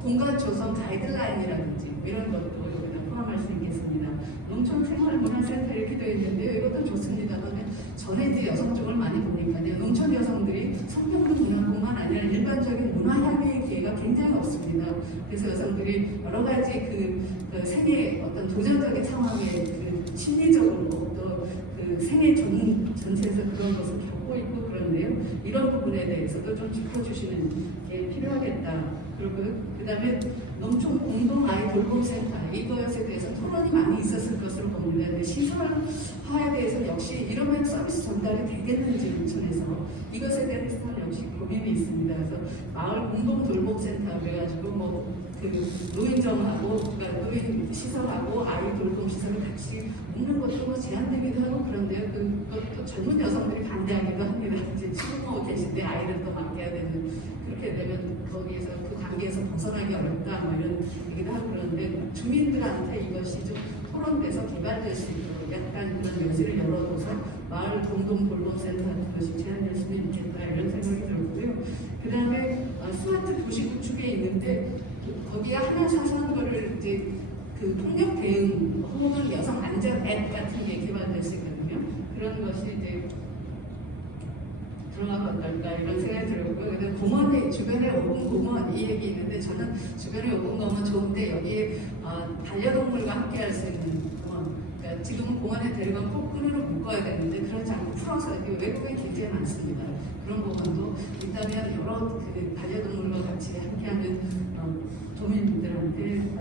공간 조성 가이드라인이라든지 이런 것도 여기다 포함할 수 있겠습니다. 농촌생활문화센터 이렇게 되어 있는데요. 이것도 좋습니다만 전에 이제 여성 쪽을 많이 보니까요. 농촌 여성들이 성평등 문화뿐만 아니라 일반적인 문화향의 기회가 굉장히 없습니다. 그래서 여성들이 여러 가지 그 생애 어떤 도전적인 상황에 그 심리적으로 또 그 생애 전체에서 그런 것을 겪고 있고 그런데요. 이런 부분에 대해서도 좀 짚어주시는 게 필요하겠다. 그리고 그다음에 농촌 공동 아이 돌봄센터 이것에 대해서 토론이 많이 있었을 것으로 봅니다. 근데 시설화에 대해서 역시 이러면 서비스 전달이 되겠는지 농촌에서 이것에 대해서는 역시 고민이 있습니다. 그래서 마을 공동 돌봄센터 그래가지고 그 노인정하고 그러니까 노인 시설하고 아이 돌봄 시설을 같이 묶는 것도 제한되기도 하고 그런데요. 그것도 젊은 여성들이 반대하기도 합니다. 이제 친부모 계신데 아이를 또 맡겨야 되는 그렇게 되면 거기에서 그 관계에서 벗어나기 어렵다 이런 얘기도 하고 그러는데 주민들한테 이것이 좀 토론돼서 개발될 수 있도록 약간 그런 여지를 열어둬서 마을 공동 돌봄센터 같은 것이 제한될 수는 있겠다 이런 생각이 들고요. 그 다음에 스마트 도시 구축에 있는데 거기에 하나 사소한 거를 이제 그 폭력 대응 혹은 여성 안전 앱 같은 게 개발될 수 있거든요. 그런 것이 이제 들어가면 어떨까 이런 생각이 들었고요. 근데 공원에 주변에 오분 공원 이 얘기 있는데 저는 주변에 오분 공원 좋은데 여기에 반려동물과 함께 할 수 있는 공원. 그러니까 지금은 공원에 데려가면 꼭 끈으로 묶어야 되는데 그렇지 않고 풀어서 외국에 굉장히 많습니다. 그런 공원도 있다면 여러 그 반려동물과 같이 함께하는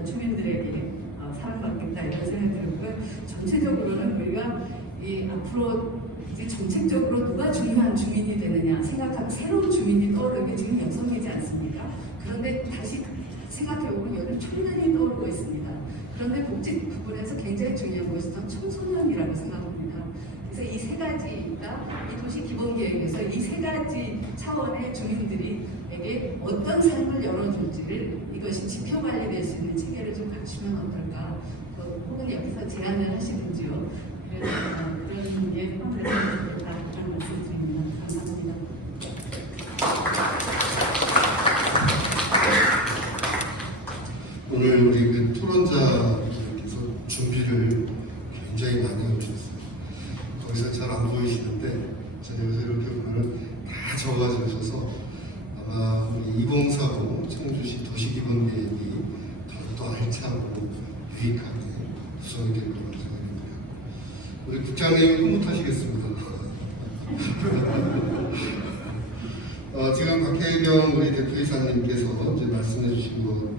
주민들에게 사랑받겠다 이런 생각이 들고요. 전체적으로는 우리가 이 앞으로 이제 정책적으로 누가 중요한 주민이 되느냐 생각하고 새로운 주민이 떠오르게 지금 여성이지 않습니까? 그런데 다시 생각해보면 요즘 청년이 떠오르고 있습니다. 그런데 복지 부분에서 굉장히 중요한 것은 청소년이라고 생각합니다. 그래서 이 세 가지가 이 도시 기본계획에서 이 세 가지 차원의 주민들에게 어떤 삶을 열어줄지를 이것이 지표관리될 수 있는 체계를 좀 갖추면 어떨까? 혹은 여기서 제안을 하시는지요? 그래서 그런 게 포함돼서 다라는 말씀드립니다. 감사합니다. 오늘 우리 그 토론자께서 준비를 굉장히 많이 해주셨어요. 거기서 잘 안 보이시는데 제가 여기서 이렇게 보면 다 적어가셔서 아마 우리 2045 청주시 도시기본계획이 더욱더 알차고 유익하게 구성이 될 거라고 생각합니다. 우리 국장님 흐뭇하시겠습니다. 지금 밖에 박혜경 우리 대표이사님께서 이제 말씀해주신 것도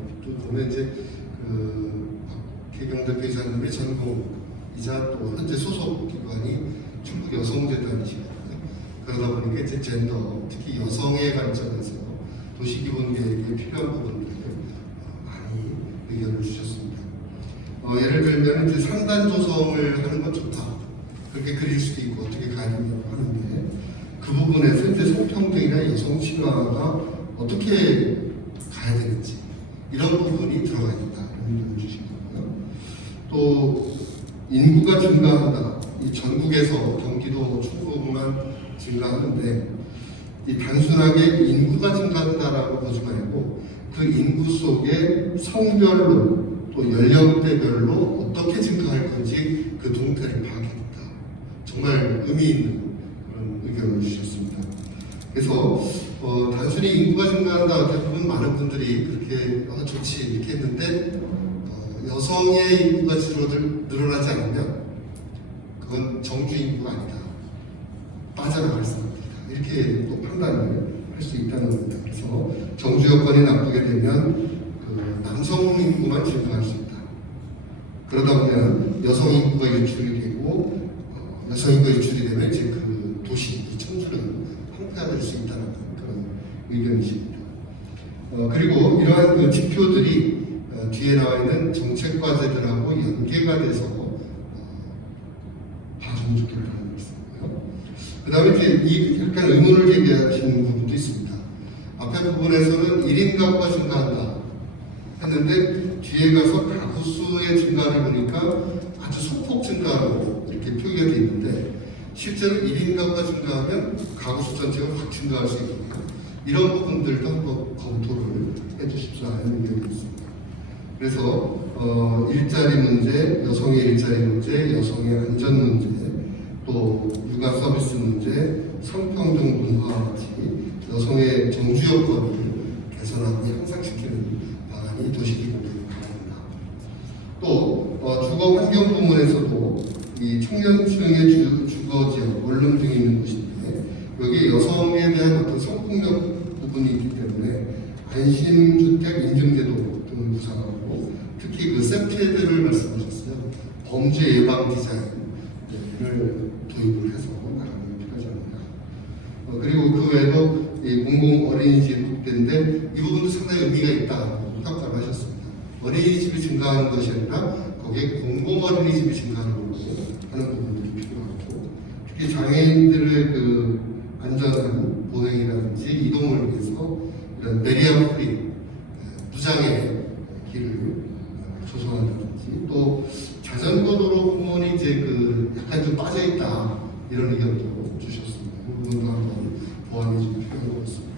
보면 이제 그 박혜경 대표이사님의 전공이자 또 현재 소속 기관이 충북 여성재단이시거든요. 그러다 보니까 이제 젠더, 특히 여성의 관점에서 도시기본계획에 필요한 부분들을 많이 의견을 주셨습니다. 예를 들면 이제 상단 조성을 하는 건 좋다. 그렇게 그릴 수도 있고 어떻게 가느냐고 하는데 그 부분에서 이제 성평등이나 여성 친화가 어떻게 가야 되는지 이런 부분이 들어가 있다. 이런 의견을 주신 거고요. 또 인구가 증가한다. 이 전국에서 경기도 충북만 증가하는데 이 단순하게 인구가 증가한다라고 보지 말고 그 인구 속에 성별로 또 연령대별로 어떻게 증가할 건지 그 동태를 파악했다. 정말 의미 있는 그런 의견을 주셨습니다. 그래서 단순히 인구가 증가한다. 대부분 많은 분들이 그렇게 좋지 이렇게 했는데 여성의 인구가 늘어나지 않으면 그건 정주 인구가 아니다. 빠져나갈 수 없다. 이렇게 또 판단을 할 수 있다는 겁니다. 그래서 정주 여건이 나쁘게 되면 그 남성 인구만 증가할 수 있다. 그러다 보면 여성 인구가 유출이 되고 여성 인구가 유출이 되면 이제 그 도시, 이 청주는 황폐화될 수 있다는 그런 의견이십니다. 그리고 이러한 그 지표들이 뒤에 나와 있는 정책 과제들하고 연계가 돼서 봐주면 좋겠다는 말씀이고요. 그 다음에 이제 이 약간 의문을 제기하시는 부분도 있습니다. 앞에 부분에서는 1인 가구가 증가한다 했는데 뒤에 가서 가구 수의 증가를 보니까 아주 소폭 증가로 이렇게 표기가 되어 있는데 실제로 1인 가구가 증가하면 가구 수 전체가 확 증가할 수 있거든요. 이런 부분들도 한번 검토를 해주십사 하는 의견이 있습니다. 그래서 일자리 문제, 여성의 일자리 문제, 여성의 안전 문제, 또 육아 서비스 문제, 성평등 문화 같이 여성의 정주 여건을 개선하고 향상시키는 방안이 도시기본계획 방안입니다. 또 주거 환경 부문에서도 이 청년층의 주거 지역, 원룸 등이 있는 곳인데 여기에 여성에 대한 어떤 성폭력 부분이 있기 때문에 안심주택 인증제도 등을 구상하고 특히 그 세피헤드를 말씀하셨어요. 범죄 예방 디자인을 도입을 해서 나가는 필요하지 않나. 그리고 그 외에도 이 공공 어린이집 때인데 이 부분도 상당히 의미가 있다고 평가를 하셨습니다. 어린이집이 증가하는 것이 아니라 거기에 공공 어린이집이 증가하는 걸로 하는 부분들이 필요하고 특히 장애인들의 그 안전한 보행이라든지 이동을 위해서 이런 베리어 프리 무장애 길을 조성한다든지 또 자전거 도로 부분이 이제 그 약간 좀 빠져 있다 이런 의견도 주셨습니다. 그 부분도 한번 보완이 좀 필요한 것 같습니다.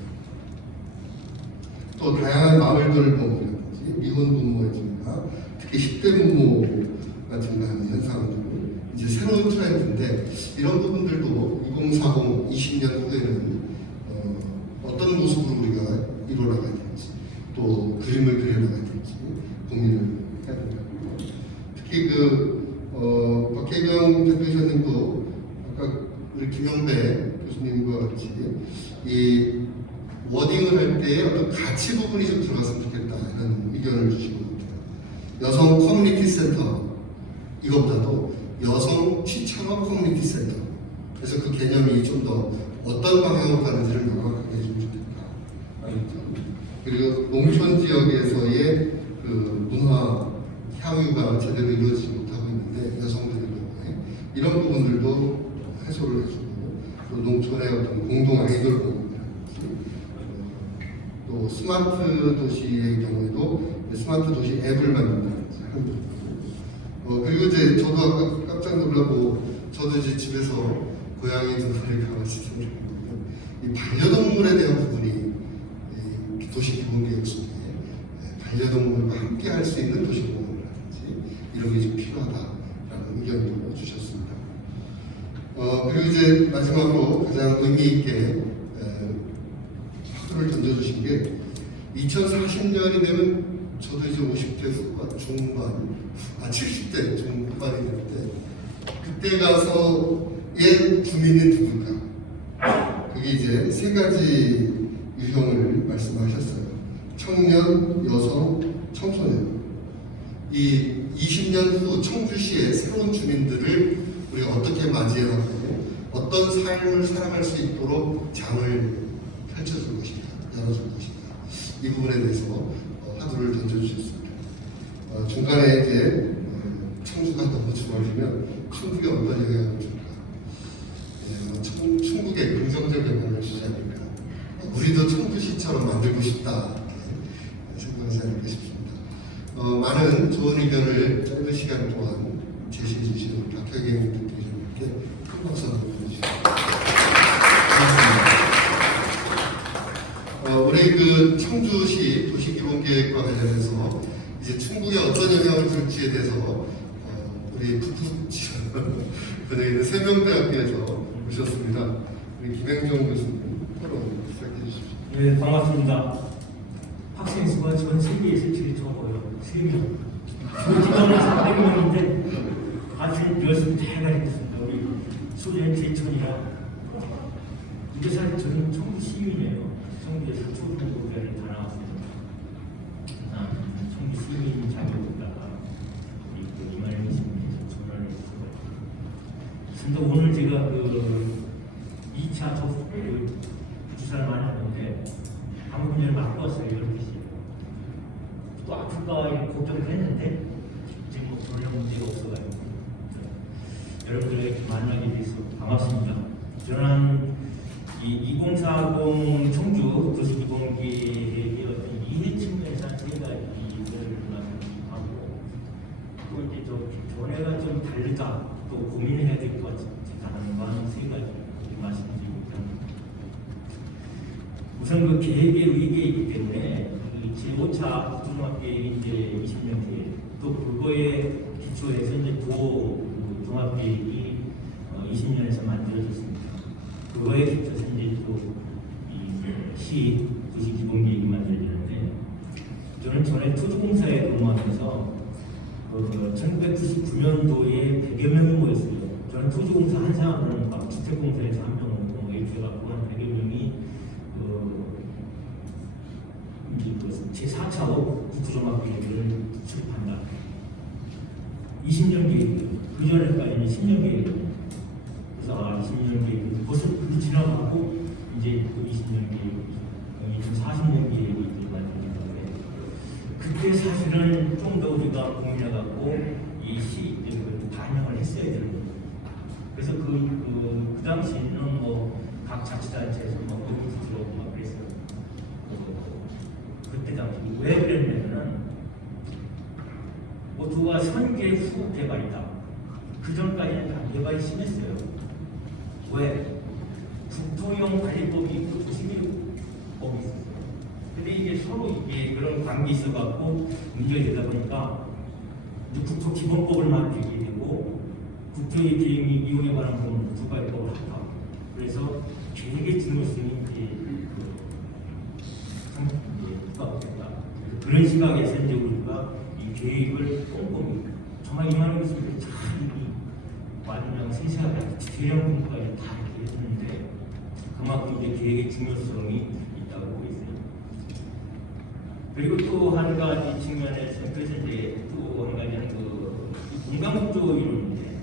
또 다양한 마을들 보험이라든지 미혼 부모의 증가, 특히 10대 부모가 증가하는 현상들 이제 새로운 트렌드인데 이런 부분들도 2040, 20년 후에는 어떤 모습으로 우리가 이뤄나가야 될지 또 그림을 그려나가야 될지 고민을 해야 된다고요. 특히 박혜경 대표이사님도 아까 우리 김영배 교수님과 같이 이 워딩을 할 때 어떤 가치 부분이 좀 들어갔으면 좋겠다는 의견을 주시고 있습니다. 여성 커뮤니티 센터 이것보다도 여성 취창업 커뮤니티 센터 그래서 그 개념이 좀 더 어떤 방향으로 가는지를 명확하게 해주면 좋겠다. 그리고 농촌 지역에서의 그 문화 향유가 제대로 이루어지지 못하고 있는데 여성들의 경우에 이런 부분들도 해소를 해주고 또 농촌의 어떤 공동 아이돌 공연이라든지 또 스마트 도시의 경우에도 스마트 도시 앱을 만든다든지 하는 부분. 그리고 이제 저도 아까 깜짝 놀라고 저도 이제 집에서 고양이 동물을 강아지 키우는 이 반려동물에 대한 부분이 도시기본계획 속에 반려동물과 함께 할 수 있는 도시공원이라든지 이런 게 좀 필요하다라는 의견도 주셨습니다. 그리고 이제 마지막으로 가장 의미 있게 화두를 던져주신 게 2040년이 되면 저도 이제 50대 후반, 중반, 70대 중반이 될 때 그때 가서의 주민은 누굴까? 그게 이제 세 가지 유형을 말씀하셨어요. 청년, 여성, 청소년. 이 20년 후 청주시의 새로운 주민들을 우리가 어떻게 맞이해가고 어떤 삶을 살아갈 수 있도록 장을 펼쳐줄 것인가, 열어줄 것인가. 이 부분에 대해서 화두를 던져주셨습니다. 중간에 이제 청주가 너무 좋아지면 충북에 어떤 영향을 줄까? 충북에 긍정적 영향을 주지 않을까? 우리도 청주시처럼 만들고 싶다 생각하지 않을까 싶습니다. 많은 좋은 의견을 짧은 시간 동안 제시해 주신 우리 박혜경 대표님께 큰 박수 한번 보내주시죠. 우리 그 청주시 도시기본계획과 관련해서 이제 충북에 어떤 영향을 줄지에 대해서 우리 분야에 세명대학교에서 오셨습니다. 우리 김행정 교수님 토론 시작해 주십시오. 네, 반갑습니다. 학생 수가 전 세계에서 제일 적어요. 3명. 조직원은 400명인데 아주 열심히 잘 했습니다. 우리 소련 제천이라. 이게 사실 저는 청주 시민이에요. 청주에서 초등학교까지 다 나왔습니다. 청주 시민 자격으로다가 우리 이만희 시민에서 전화를 했어요. 근데 오늘 제가 그 2차 주사를 많이 했는데 방금 전에 맞고 왔어요. 12시. 또 아플까 걱정을 했는데 지금 뭐 전혀 문제가 없어가지고 여러분들에게 만나게 돼서 반갑습니다. 저는 이 2040 청주 도시기본계획의 어떤 이해 측면에서 세 가지를 말씀하고 또 이제 전에가 좀 다르다 또 고민해야 될 것 같다는 건 세 가지 말씀드립니다. 우선 그 계획의 의계이기 때문에 제5차 종합계획이 이제 20년 계획 또 그거에 기초해서 이제 종합계획이 20년에서 만들어졌습니다. 그거에 기초해서 이제 또시 도시기본계획이 만들어지는데 저는 전에 토지공사에 근무하면서 1999년도에 100여 명이 모였어요. 저는 토지공사 한 사람은 막 주택공사에서 한 명 오고 이렇게 갖고 한 100여 명이 제4차 국토종합계획을 수립한다. 20년 계획, 그 전에까지는 10년 계획이에요. 그래서 20년 계획, 벌써 그게 지나가고 이제 그 20년 계획, 40년 계획이 만들어졌는데 그때 사실은 좀 더 우리가 고민해갖고 이 시를 반영을 했어야 되는 거예요. 그래서 그 당시에는 뭐 각 자치단체에서 뭐 거기서 들어오고 막 그랬어요. 그때 당시 왜 그랬냐면은 모두가 선계 후 개발이다. 그 전까지는 다 개발이 심했어요. 왜? 국토용 관리법이 있고 도시계획법이 있었어요. 근데 이게 서로 이게 그런 관계 있어갖고 문제가 되다 보니까 국토기본법을 만들게 되고 국토의 계획 이용에 관한 부분 두 가지 법을 한다. 그래서 계획의 중요성이 이제 부각됐다. 그런 시각에서 이제 우리가 이 계획을 꼼꼼히 정말 이만한 것을 잘 완전 세세하게 대량 공부까지 다 이렇게 했는데 그만큼 이제 계획의 중요성이 있다고 보고 있어요. 그리고 또 한 가지 측면에서 그래서 이제 또 한 가지는 그 공간국조 이론인데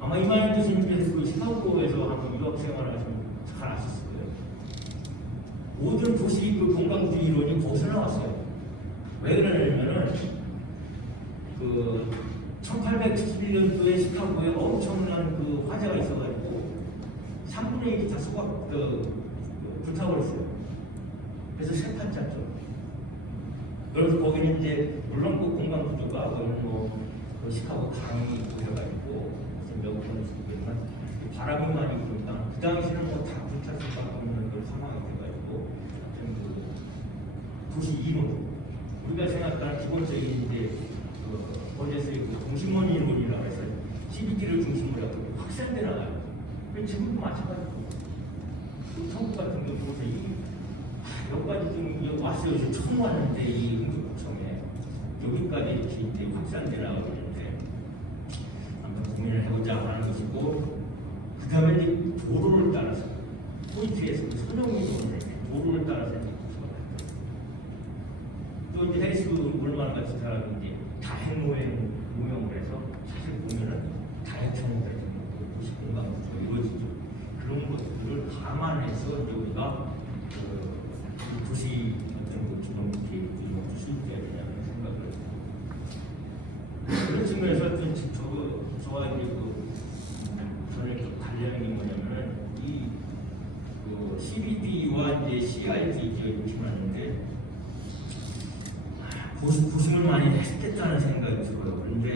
아마 이만희 교수님께서 그 시카고에서 한번 유학 생활을 하시면 잘 아셨을 거예요. 모든 도시 그 공간국조 이론이 거기서 나왔어요. 왜 그러냐면은 그 1871년도에 시카고에 엄청난 그 화재가 있어가지고 3분의 1이 다 불타버렸어요. 그래서 세판 짰죠. 그래서 거기는 이제 물론 그 공간 구조가 거기는 그 시카고 강이 보여가지고 몇 번을 쓰겠지만 바람이 많이 부니까 그 당시에는 뭐 다 불탈 수밖에 없는 그런 상황이 돼가지고 그 도시 이론 우리가 생각하는 기본적인 이제 어제서의 그 동심원 이론이라고 해서 CBT를 중심으로 하고 확산돼 나가요. 지금도 마찬가지고 청구 같은 경우도 몇 가지 좀 왔어요. 지금 처음 왔는데 이 응급구청에 여기까지 이렇게 이제 확산돼 나가고 있는데 한번 고민을 해보자 하는 것이고 그 다음에 이제 도로를 따라서 포인트에서 그 선형 이론을 도로 감안해서 이제 우리가 그 도시 어떤 그 기본 계획을 좀 수립해야 되냐는 생각을 그런 측면에서 저와 이제 저는 좀 관련이 뭐냐면은 그 CBD와 이제 CRD 이렇게 하는데 고심을 많이 했겠다는 생각이 들어요. 그런데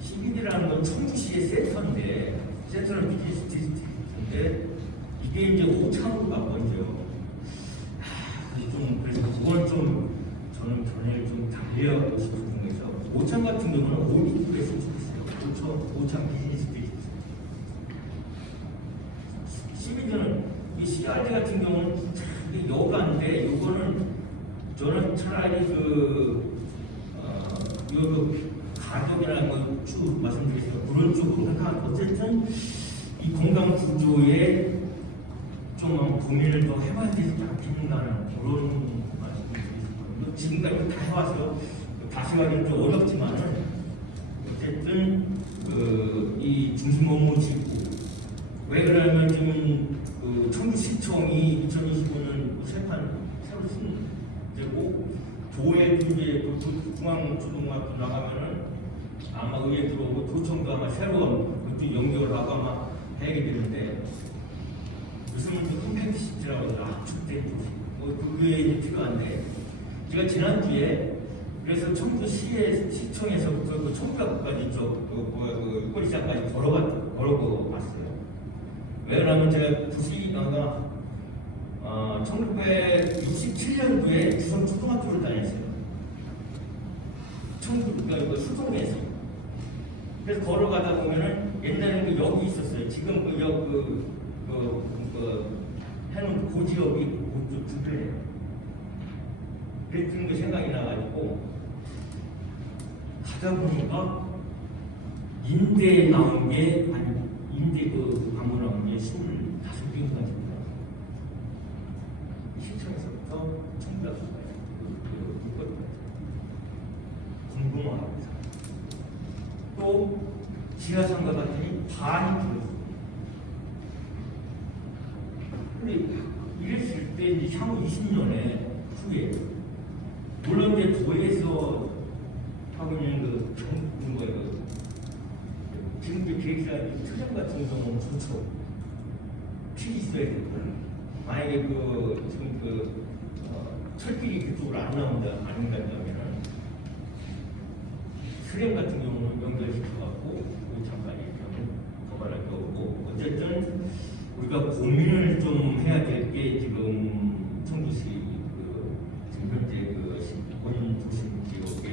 CBD라는 건 청주시의 센터인데 센터는 비즈니스 디스트릭트인데 이게 이제 오창으로 바꿔죠. 그래서 그건 좀 저는 견해를 좀 달리하고 싶은 중에서 오창 같은 경우는 오미국에 수출했어요. 오창 비즈니스 디스트릭트. CBD는 이 CRD 같은 경우는 이게 여가인데 이거는 저는 차라리 가격이라는 건쭉 말씀드렸어요. 그런 쪽으로 하나 어쨌든 이 공간 구조에 좀 고민을 더 해봐야 되지 않겠는가는 그런 말씀드리겠습니다. 지금까지 다 해와서 다시 하기는 좀 어렵지만은 어쨌든 이 중심 업무 지구 왜 그러냐면 지금 청주시청이 2025년 세판 새로 쓴되고 도에도 이제 중앙초등학교 나가면은 아마 의회 들어오고 도청도 아마 새로운 그쪽 연결하고 아마 해야 되는데 무슨 컴팩트 시티라고 해서 압축된 도시 그게 필요한데 제가 지난주에 그래서 청주시의 시청에서부터 그 청주학까지 그 꼬리장까지 걸어고 봤어요. 왜냐하면 제가 부시가 1967년도에 주성 초등학교를 다녔어요. 그러니까 수동에서. 그래서 걸어가다 보면은 옛날에는 여기 있었어요. 지금 해놓은 고지역이 그쪽 주변에. 그랬던 게 생각이 나가지고 가다 보니까 인대에 나온 게 인대 방문 나온 게 25개인가 됩니다. 시청에서부터 청주학교까지 궁금합니다. 또 지하상가 같으니 반이 들었어요. 근데 이랬을 때 이제 향후 20년에 후에 물론 이제 도에서 하고 있는 지금 계획상 투정 같은 경우는 좋죠. 필이 있어야 되고 만약에 지금 철길이 그쪽으로 안 나온다 아닌가면은 수령 같은 경우는 연결시켜갖고 오창까지 더 말할 게 없고 어쨌든 우리가 고민을 좀 해야 될 게 지금 청주시 지금 현재 본인 도심 지역에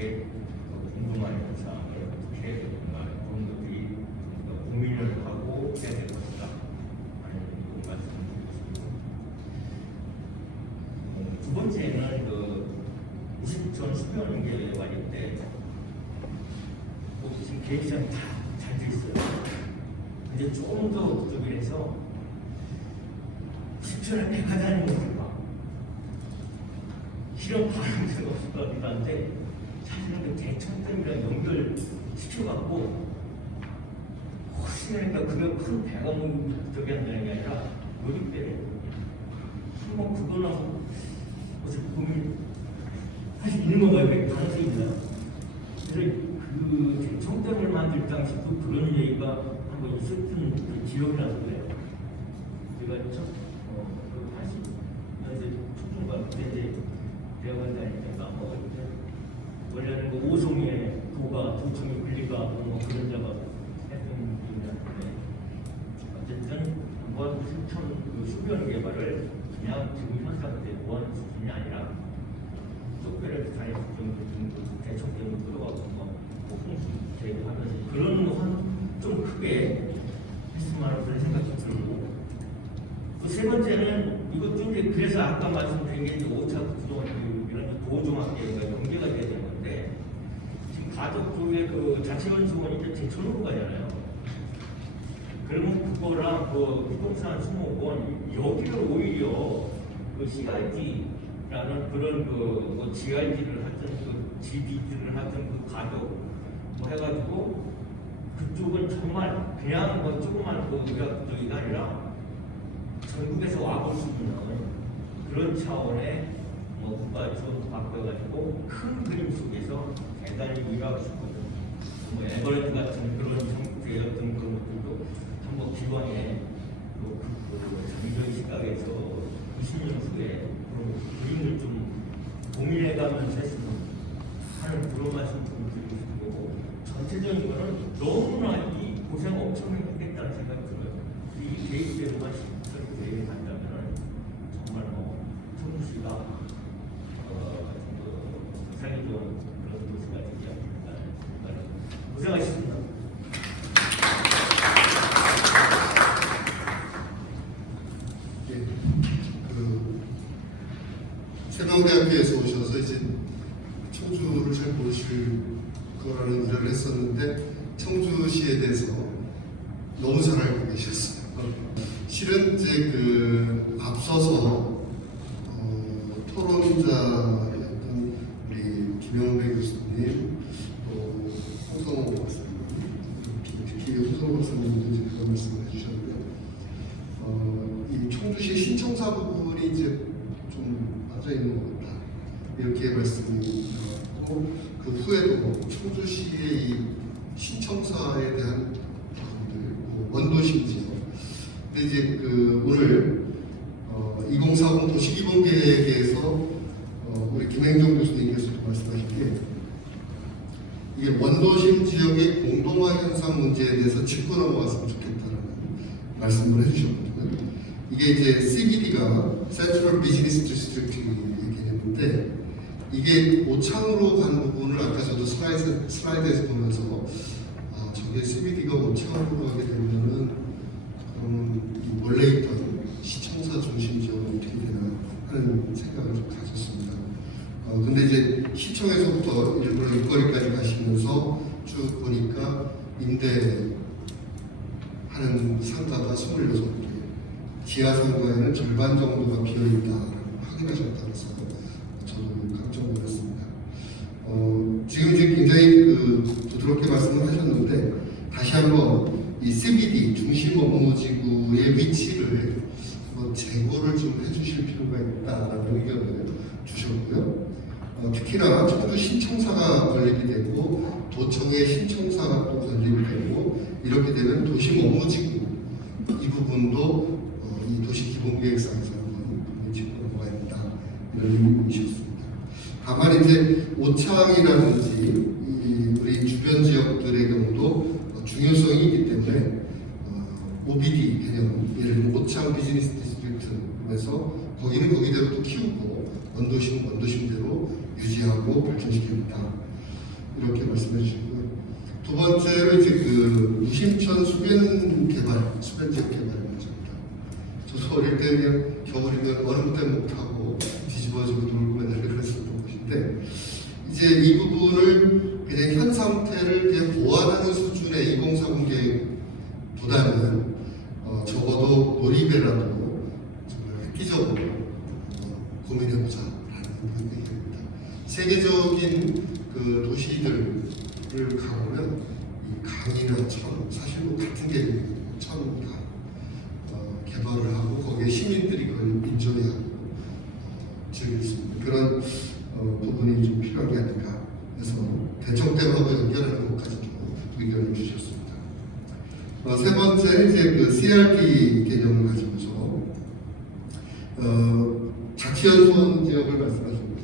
궁금한 현상을 어떻게 해야 되는가 그런 것들이 고민을 하고 해야 될 것이다 하는 말씀을 드리겠습니다. 두 번째는 50전 수변연계 관련돼 지금 계획상이 다 잘 돼 있어요. 근데 조금 더 그쪽에 해서 10초를 백화다니는 것을 봐. 실험 가능성이 없을 것 같기도 한데 사실은 그 대청댐이랑 연결시켜갖고 혹시 그러니까 그게 큰 배가 저기 한다는 게 아니라 요리때 한번 그거는 어차피 고민 할 수 있는 건가요? 가능성이 있나요? 그래서 그 대청댐을 만들 당시도 그런 얘기가 한번 있었던 그 지역이라서 그래요. 제가 80년대 초중반 그때 대학원 다닐 때가 원래는 그 오송의 도가 도청의 분리가 그런 자가 했던 일이었는데 어쨌든 한번 신천 수변 개발을 그냥 지금 현상때 원 수준이 아니라 특별히 다닐 정도 대청점을 끌어가고 홍수 계획하면서 그런 좀 크게 했으면 하는 그런 생각이 들고 또 세 번째는 이것도 이제 그래서 아까 말씀드린 게 5차 구조원이라는 보조학계가 연계가 돼야 되는 건데 지금 가덕 쪽에 자치원수원이 이제 제천으로 가잖아요. 그러면 그거랑 부동산 수목원 여기를 오히려 CID라는 그런 GID를 하든 GD를 하든 가덕 해가지고 그쪽은 정말 그냥 조그만 의학적이가 아니라 전국에서 와볼 수 있는 그런 차원의 뭐 국가 지원도 바꿔가지고 큰 그림 속에서 대단히 일하고 싶거든요. 뭐 에버랜드 같은 그런 정부의 어떤 그런 것들도 한번 기관에 장기적인 시각에서 20년 후에 그런 그림을 좀 고민해가면서 했으면 하는 그런 말씀 좀 드리고 싶고, 전체적인 거는 너무나 이 고생 엄청 했겠다는 생각이 들어요. 이 계획대로만 시스템이 대응한다면 정말 뭐 청주시가 세상에 좋은 그런 도시가 되지 않을까. 고생하셨습니다. 예, 세명대학교에서 오셔서 이제 청주를 잘 모르실 거라는 일을 했었는데 청주시에 대해서 너무 잘 알고 계셨어요. 실은 이제 앞서서 토론자였던 우리 김영배 교수님, 또 홍성호 박사님, 특히 홍성호 박사님도 이제 그런 말씀을 해주셨는데, 이 청주시 신청사 부분이 이제 좀 빠져 있는 것 같다, 이렇게 말씀이 나왔고, 그 후에도 청주시의 이 신청사에 대한 부분들, 원도심 지역. 근데 이제 오늘 2040 도시기본계획에서 우리 김행정 교수님께서도 말씀하신 게, 이게 원도심 지역의 공동화 현상 문제에 대해서 짚고 넘어갔으면 좋겠다는 말씀을 해주셨거든요. 이게 이제 CBD가 Central Business District의 개념인데, 이게 오창으로 가는 부분을 아까 저도 슬라이드에서 보면서 저게 CBD가 오창으로 가게 되면은 이 원래 있던 시청사 중심 지역은 어떻게 되나 하는 생각을 좀 가졌습니다. 근데 이제 시청에서부터 일부러 일거리까지 가시면서 쭉 보니까 임대하는 상가가 26개, 지하 상가에는 절반 정도가 비어있다 확인하셨다고 해서 저도 깜짝 놀랐습니다. 지금 이제 굉장히 부드럽게 말씀을 하셨는데, 다시 한번 이 CBD 중심 업무지구의 위치를 재고를 좀 해주실 필요가 있다라는 의견을 주셨고요. 특히나 청주 신청사가 건립이 되고 도청의 신청사가 또 건립이 되고, 이렇게 되면 도심 업무지구 이 부분도 이 도시기본계획상에서 한번 짚어보아야 한다, 이런 의미이셨습니다. 다만 이제 오창이라든지 우리 주변 지역들의 경우도 중요성이 있기 때문에 OBD 개념, 예를 들면 오창 비즈니스 디스트릭트에서 거기는 거기대로 또 키우고 원도심은 원도심대로 유지하고 발전시키겠다, 이렇게 말씀해 주시고요. 두 번째로 이제 무심천 수변 개발, 수변 지역 개발 문제입니다. 저도 어릴 때 그냥 겨울이면 얼음 때 못 타고 뒤집어지고 놀고 맨날 그랬었던 곳인데, 이제 이 부분을 그냥 현 상태를 그냥 보완하는 수준의 2040 계획보다는 적어도 놀이배라도 정말 획기적으로 고민해보자라는 그런 얘기입니다. 세계적인 도시들을 가보면 이 강이나 천, 사실 뭐 같은 계획이거든요. 천은 다 개발을 하고 거기에 시민들이 그걸 인정하고 즐길 수 있는 그런 부분이 좀 필요한 게 아닌가. 그래서 대청댐하고 연결하는 것까지 좀 의견을 주셨습니다. 세 번째 이제 CRT 개념을 가지고서 자치연수원 지역을 말씀하셨습니다.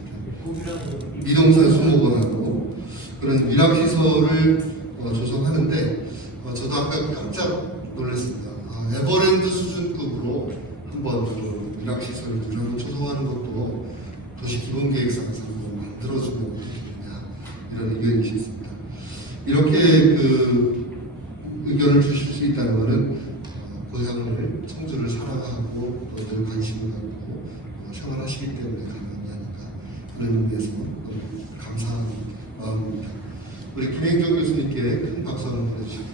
미동산 수목원하고 그런 위락시설을 조성하는데, 저도 아까 깜짝 놀랐습니다. 에버랜드 수준급으로 한번 위락시설을 한번 조성하는 것도 도시기본계획상에서 만들어주면 어떻겠느냐, 이런 의견이 있습니다. 이렇게 의견을 주실 수 있다는 것은 고향을, 청주를 사랑하고 늘 관심을 갖고 생활하시기 때문에 가능한 게 아닌가, 그런 의미에서 감사한 마음입니다. 우리 김행정 교수님께 큰 박수 한번 보내주십시오.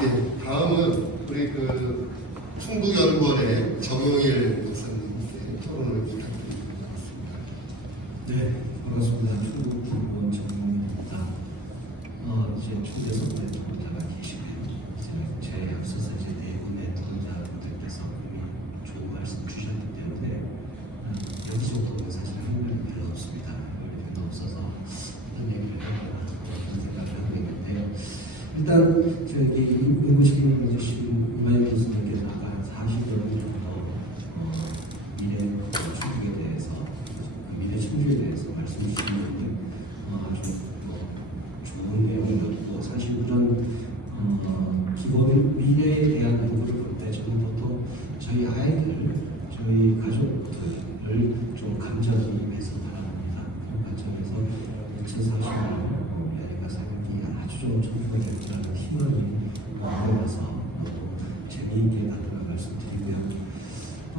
네, 다음은 우리 충북연구원의 정용일 목사님께 토론을 부탁드립니다. 네, 반갑습니다. 충북연구원 정용일입니다. 이제 충북에서 오랫동안 나가 계시네요. 제 앞서서 이제 네 분의 토론자분들께서 이미 좋은 말씀 주셨기 때문에 여기서부터는 사실 할 말이 별로 없습니다. 할 말이 별로 없어서 어떤 얘기를 해보나 그런 생각을 하고 있는데 일단 저기 인구시민 문제심 이만희 교수님께서 아까 40년 정도 미래 축에 대해서 미래 청주에 대해서 말씀 주신 부분 아주 좋은 내용이었고 사실 그런 기본 미래에 대한 연구를 볼 때 저는 보통 저희 아이들, 저희 가족들을 좀 간절히 위해서 바랍니다. 그런 관점에서 2040년 미래가 살기 아주 좋은 청주가 될 거라는 희망이 보여서 재미있게 나누는 말씀드리고요.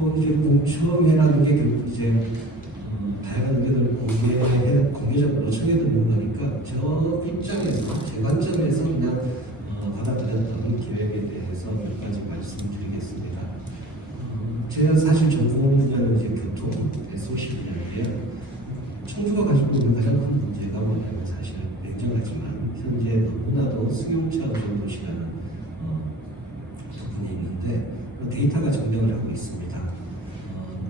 또 이제 공청회라는 게 결국 이제 다양한 의견을 공개적으로 청해듣는 거니까 저 입장에서 제 관점에서 그냥 받아들였던 계획에 대해서 몇 가지 말씀드리겠습니다. 제가 사실 전공 분야는 이제 교통, 소시 분야인데요. 청주가 가지고 있는 가장 큰 문제가 뭐냐면 사실 냉정하지만 현재 너무나도 승용차 우선 도시라는 부분이 있는데 데이터가 증명을 하고 있습니다.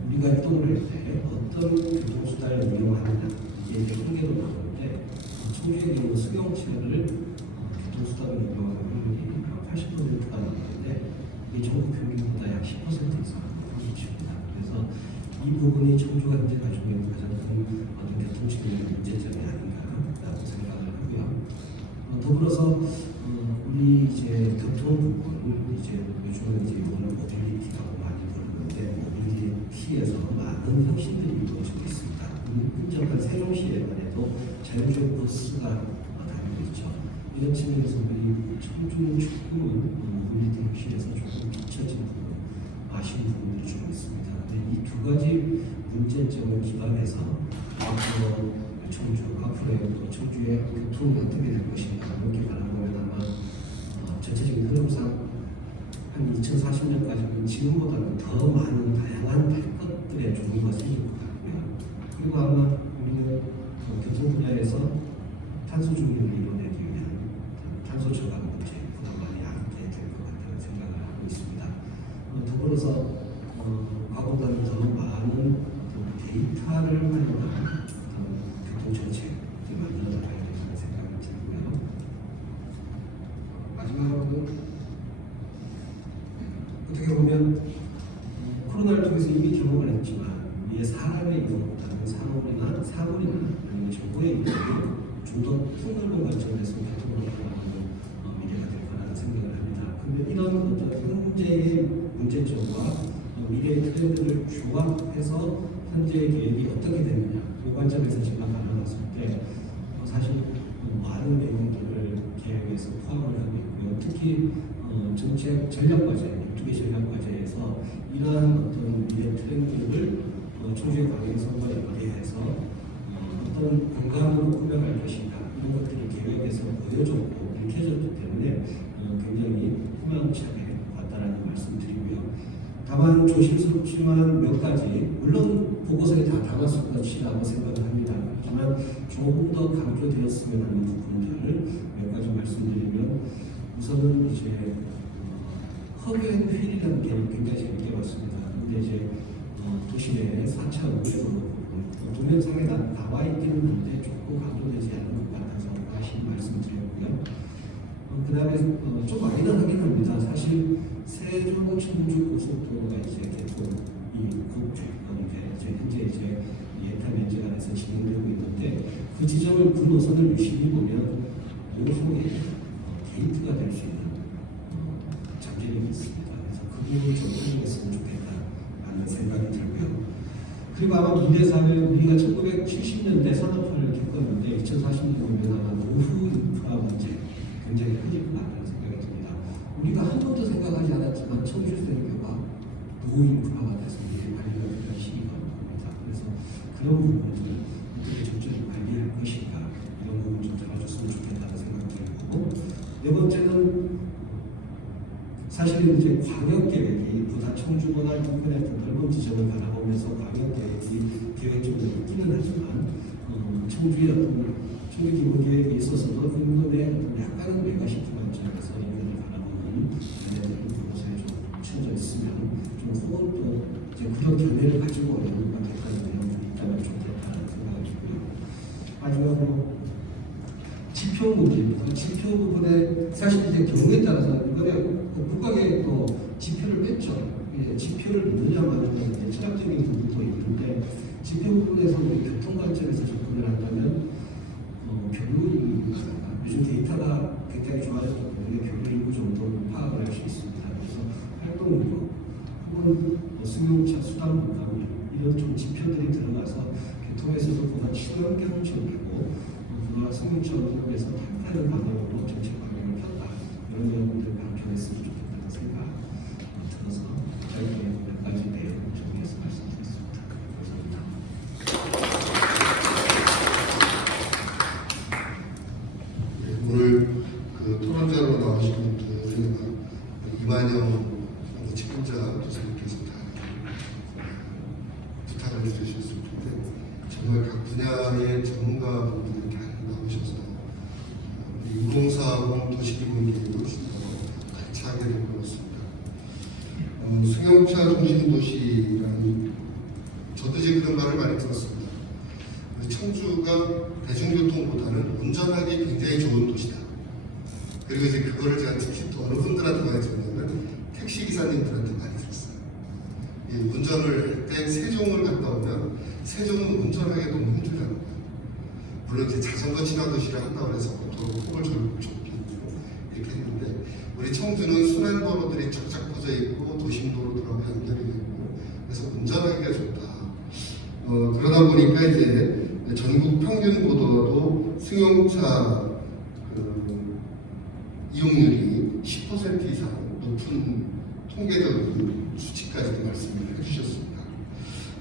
우리가 이동을 할 때 어떤 교통수단을 이용하느냐 이게 이제 통계로 나오는데 청주의 경우 승용차를 교통수단을 이용하는 확률이 80%가 나오는데 이게 전국 평균보다 약 10% 이상 확률입니다. 그래서 이 부분이 청주가 현재 가지고 있는 가장 큰 교통체계의 문제점이 아닌가라고 생각을 하고요. 더불어서 우리 이제 교통 부분 이제 요즘은 이제 오늘 모빌리티라고 많이 부르는데 모빌리티에서 많은 혁신들이 이루어지고 있습니다. 근접한 세종시에만 해도 자율주행 버스가 다니고 있죠. 이런 측면에서 우리 청주 축구는 모빌리티 혁신에서 조금 뒤처진 부분, 아쉬운 부분들이 좀 있습니다. 이 두 가지 문제점을 기반해서 앞으로 앞으로의 청주의 교통이 어떻게 될 것인가 이렇게 바라보면 아마 전체적인 흐름상 한 2040년까지는 지금보다는 더 많은 다양한 될 것들의 종류가 생길 것 같고요. 그리고 아마 우리는 교통 분야에서 탄소 중립을 이뤄내기 위한 탄소 저감 문제보다 많이 하게 될 것 같다는 생각을 하고 있습니다. 더불어서 과거보다는 더 많은 데이터를 활용한 교통 정책을 만들어 나가야 된다는 생각이 들고요. 마지막으로 어떻게 보면 코로나를 통해서 이미 경험을 했지만 우리의 사람의 이동보다는 산업이나 사물이나 아니면 정보의 이동이 좀 더 폭넓은 관점에서 교통을 활용하는 미래가 될 거라는 생각을 합니다. 그런데 이런 현재의 문제점과 미래의 트렌드를 조합해서 현재의 계획이 어떻게 되느냐 이 관점에서 제가 바라봤을 때 사실 많은 내용들을 계획에서 포함을 하고 있고요. 특히 정책 전략과제, 12개 전략과제에서 이러한 어떤 미래 트렌드를 청주의 관계 선거에 의뢰해서 어떤 공간으로 꾸며갈 것인가 이런 것들이 계획에서 보여졌고 밝혀졌기 때문에 굉장히 희망차게 왔다라는 말씀드리고요. 다만 조심스럽지만 몇 가지 물론 보고서에 다 담았을 것이라고 생각을 합니다. 하지만 조금 더 강조되었으면 하는 부분들을 몇 가지 말씀드리면 우선은 이제 허그앤 휠이라는 게 굉장히 재밌게 봤습니다. 근데 이제 도심의 4차 우주로 동영상에 나와 있기는 한데 조금 강조되지 않는 것 같아서 다시 말씀드렸고요. 그 다음에 좀 마이너하긴 합니다. 사실 세종 청주 고속도로가 이제 개통이 현재 이제 예타 면제가 돼서 진행되고 있는데 그 지점을 그 노선을 유심히 보면 오송에 게이트가 될 수 있는 장점이 있습니다. 그래서 그 부분을 좀 활용했으면 좋겠다라는 생각이 들고요. 그리고 아마 미래사회 우리가 1970년대 산업화를 겪었는데 2040년이면 아마 노후 인프라 문제 굉장히 커질 것 같다는 생각이 듭니다. 우리가 한 번도 생각하지 않았지만 청주대교가 노후 인프라가 돼서 이제 발견이 될 시기가 옵니다. 그래서 그런 부분을 어떻게 적절히 관리할 것인가 이런 부분 좀 잡아줬으면 좋겠다는 생각이 들고 네 번째는 사실은 이제 광역계획이 보다 청주보다 인근의 더 넓은 지점을 바라보면서 광역계획이 계획적으로 있기는 하지만 청주의 어떤 청주 기본계획에 있어서도 인근의 약간은 메가시티 관점에서 인근을 바라보는 곳에 좀 추천져 있으면 좀 혹은 또 이제 그런 견해를 가지고 연구가 될까요? 있다면 좋겠다는 생각이 들고요. 마지막으로 지표 문제입니다. 지표 부분에 사실 이제 경우에 따라서 이번에 국가계 또 지표를 뺐죠. 이제 지표를 넣느냐마는 이제 철학적인 부분도 있는데 지표 부분에서 우리 교통 관점에서 접근을 한다면 교류 요즘 데이터가 굉장히 좋아졌기 때문에 교류 인구 정도는 파악을 할 수 있습니다. 그래서 활동으로 혹은 승용차 수단 분담 이런 좀 지표들이 들어가서 교통에서도 보다 친환경 적이고 그와 승용차 운송에서 탈타는 방향으로 정책 방향을 폈다 이런 내용들을 발표했으면 좋겠다는 생각 들어서 짧게 몇 가지 내용을 정리해서 말씀드렸습니다. 감사합니다. 오늘 그 토론자로 나오신 분들은 이만영 책임자 교수님께서 다 부탁을 해주셨을 텐데 정말 각 분야의 전문가분들이 다 나오셔서 2040 도시기본계획을 같이 하게 된 것 같습니다. 승용차 중심도시라는 저도 이제 그런 말을 많이 들었습니다. 청주가 대중교통보다는 운전하기 굉장히 좋은 도시다. 그리고 이제 그거를 제가 특히 또 어느 분들한테 많이 들었냐면 택시 기사님들한테 많이 들었어요. 운전을 할 때 세종을 갔다 오면 세종은 운전하기 너무 힘들다는 거예요. 물론 이제 자전거 친화 도시를 한다고 해서 도로 폭을 좁히고 이렇게 했는데 우리 청주는 순환도로들이 쫙쫙 퍼져 있고 도심도로들하고 연결이 되고 그래서 운전하기가 좋다. 그러다 보니까 이제 전국 평균보다도 승용차 이용률이 10% 이상 높은 통계적인 수치까지도 말씀을 해주셨습니다.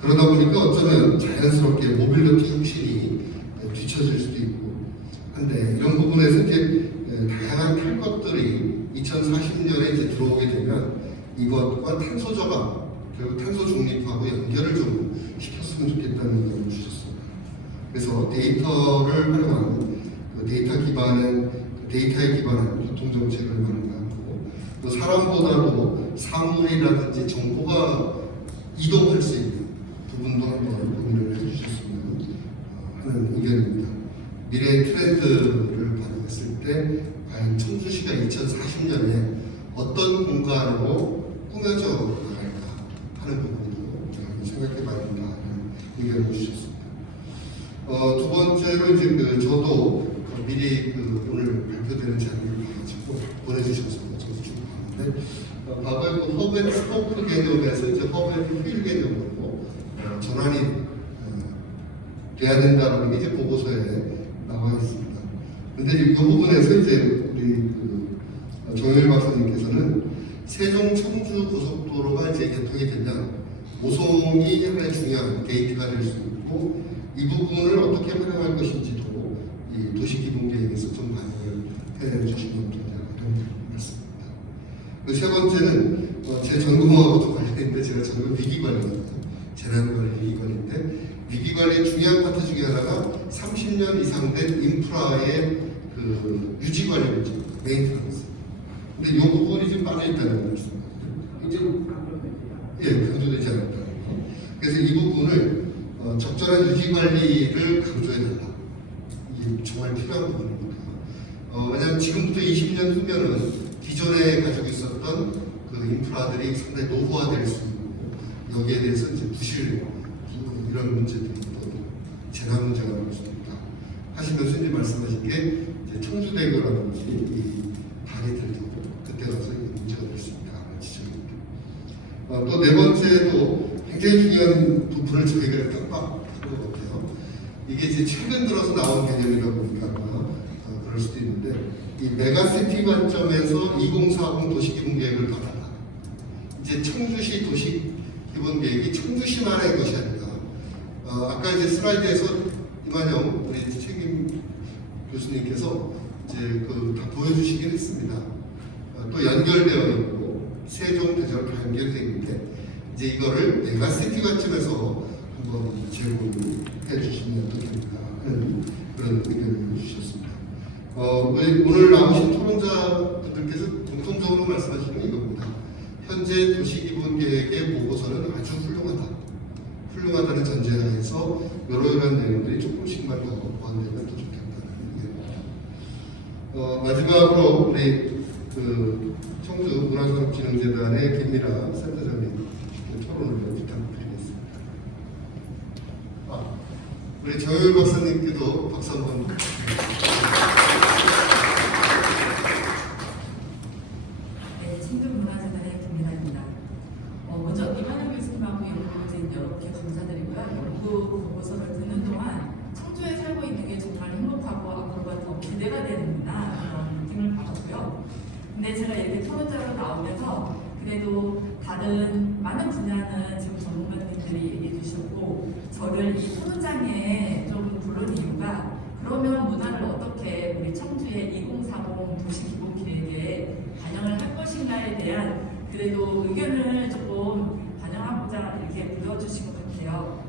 그러다 보니까 어쩌면 자연스럽게 모빌리티 혁신이 뒤처질 수도 있고 한데 이런 부분에서 이제 다양한 탈 것들이 2040년에 이제 들어오게 되면 이것과 탄소 저감, 결국 탄소 중립하고 연결을 좀 시켰으면 좋겠다는 의견을 주셨습니다. 그래서 데이터를 활용하는 데이터에 기반한 교통 정책을 마련하고 또 사람보다도 사물이라든지 정보가 이동할 수 있는 부분도 한번 고민을 해주셨으면 하는 의견입니다. 미래의 트렌드를 반영했을 때 과연 청주시가 2040년에 어떤 공간으로 꾸며져 나갈까 하는 부분도 생각해봐야 된다 하는 의견을 주셨습니다. 두 번째로 이제 저도 미리 오늘 발표되는 자료를 가지고 보내주셔서 저도 좀 봤는데 과거에 허브 앤 스포크 개념에서 이제 허브 앤 휠 개념으로 전환이 돼야 된다는 게 이제 보고서에 나와 있습니다. 근데 이 부분에서 이제 우리 정일 박사님께서는 세종 청주 고속도로가 이제 개통이 되면 모송이 하나의 중요한 게이트가 될 수 있고 이 부분을 어떻게 활용할 것인지도 이 도시기본계획에서 좀 반영을 해주시면 좋겠다는 말씀입니다. 세 번째는 제 전공하고도 관련인데 제가 전공 위기관리입니다. 재난관리 위기관리인데 위기관리의 중요한 파트 중에 하나가 30년 이상 된 인프라의 유지관리 문제, 메인테넌스. 근데 이 부분이 좀 빠져있다는 말씀입니다. 굉장히 강조되지 않았다. 그래서 이 부분을 적절한 유지관리를 강조해달라. 이게 정말 필요한 부분입니다. 왜냐하면 지금부터 20년 후면은 기존에 가지고 있었던 그 인프라들이 상당히 노후화될 수 있고 여기에 대해서 이제 부실 이런 문제들이 또 재난 문제가 나올 수 있다. 하시면서 이제 말씀하신 게 이제 청주대교라든지 이 다리들도 그때 가서 문제가 될 수 있다는 지적입니다. 또 네 번째도 굉장히 중요한 부분을 저희가 깜빡한 것 같아요. 이게 이제 최근 들어서 나온 개념이다 보니까 그럴 수도 있는데 이 메가시티 관점에서 2040 도시기본계획을 받았다. 이제 청주시 도시기본계획이 청주시만의 것이 아니라 아까 이제 슬라이드에서 이만영 우리 책임 교수님께서 이제 다 보여주시긴 했습니다. 또 연결되어 있고 세종 대전 다 연결되어 있는데 이제 이거를 메가시티 관점에서 한번 제공해 주시면 어떻겠는가 하는 그런 의견을 주셨습니다. 오늘 나오신 토론자분들께서 공통적으로 말씀하시는 이겁니다. 현재 도시기본계획의 보고서는 아주 훌륭하다는 전제하에서 이러한 내용들이 조금씩만 더 보완되면 더 좋겠다는 얘기입니다. 마지막으로 우리 청주 문화산업진흥재단의 김미라 센터장님 토론을 부탁드리겠습니다. 우리 정효일 박사님께도 박수 한번. 네, 청주문화재단의 김미라입니다. 먼저 이만영 교수님하고 여러분께 감사드리고요. 연구 보고서를 듣는 동안 청주에 살고 있는 게 정말 행복하고 앞으로가 더 기대가 되는구나 그런 느낌을 받았고요. 근데 제가 이렇게 토론자로 나오면서 그래도 다른 많은 분야는 지금 전문가님들이 얘기해 주셨고 저를 이 토론장에 좀 부른 이유가 그러면 문화를 어떻게 우리 청주의 2040 도시기본계획에 반영을 할 것인가에 대한 그래도 의견을 조금 반영하고자 이렇게 불러주신 것 같아요.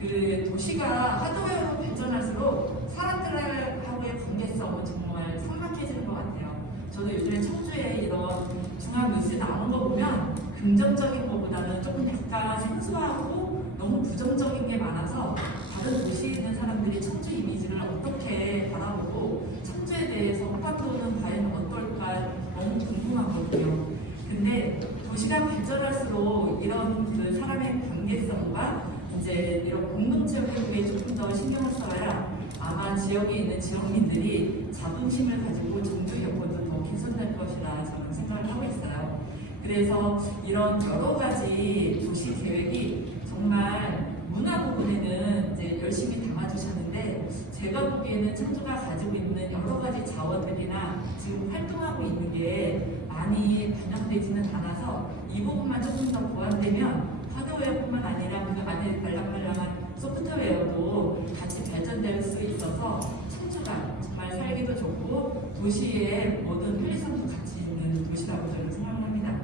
그 도시가 하드웨어로 발전할수록 사람들하고의 관계성은 정말 삭막해지는 것 같아요. 저도 요즘에 청주에 이런 중앙뉴스 나오는 거 보면 긍정적인 것보다는 조금 약간 생소하고 너무 부정적인 게 많아서 다른 도시에 있는 사람들이 청주 이미지를 어떻게 바라보고 청주에 대해서 호감도는 과연 어떨까 너무 궁금하거든요. 근데 도시가 발전할수록 이런 그 사람의 관계성과 이제 이런 공동체 회복에 조금 더 신경을 써야 아마 지역에 있는 지역민들이 자긍심을 가지고 청주 여건도 더 개선될 것이라 저는 생각을 하고 있어요. 그래서 이런 여러 가지 도시 계획이 정말 문화 부분에는 이제 열심히 담아주셨는데 제가 보기에는 청주가 가지고 있는 여러 가지 자원들이나 지금 활동하고 있는 게 많이 반영되지는 않아서 이 부분만 조금 더 보완되면 하드웨어뿐만 아니라 그 안에 말랑말랑한 소프트웨어도 같이 발전될 수 있어서 청주가 정말 살기도 좋고 도시의 모든 편리성도 같이 있는 도시라고 저는 생각합니다.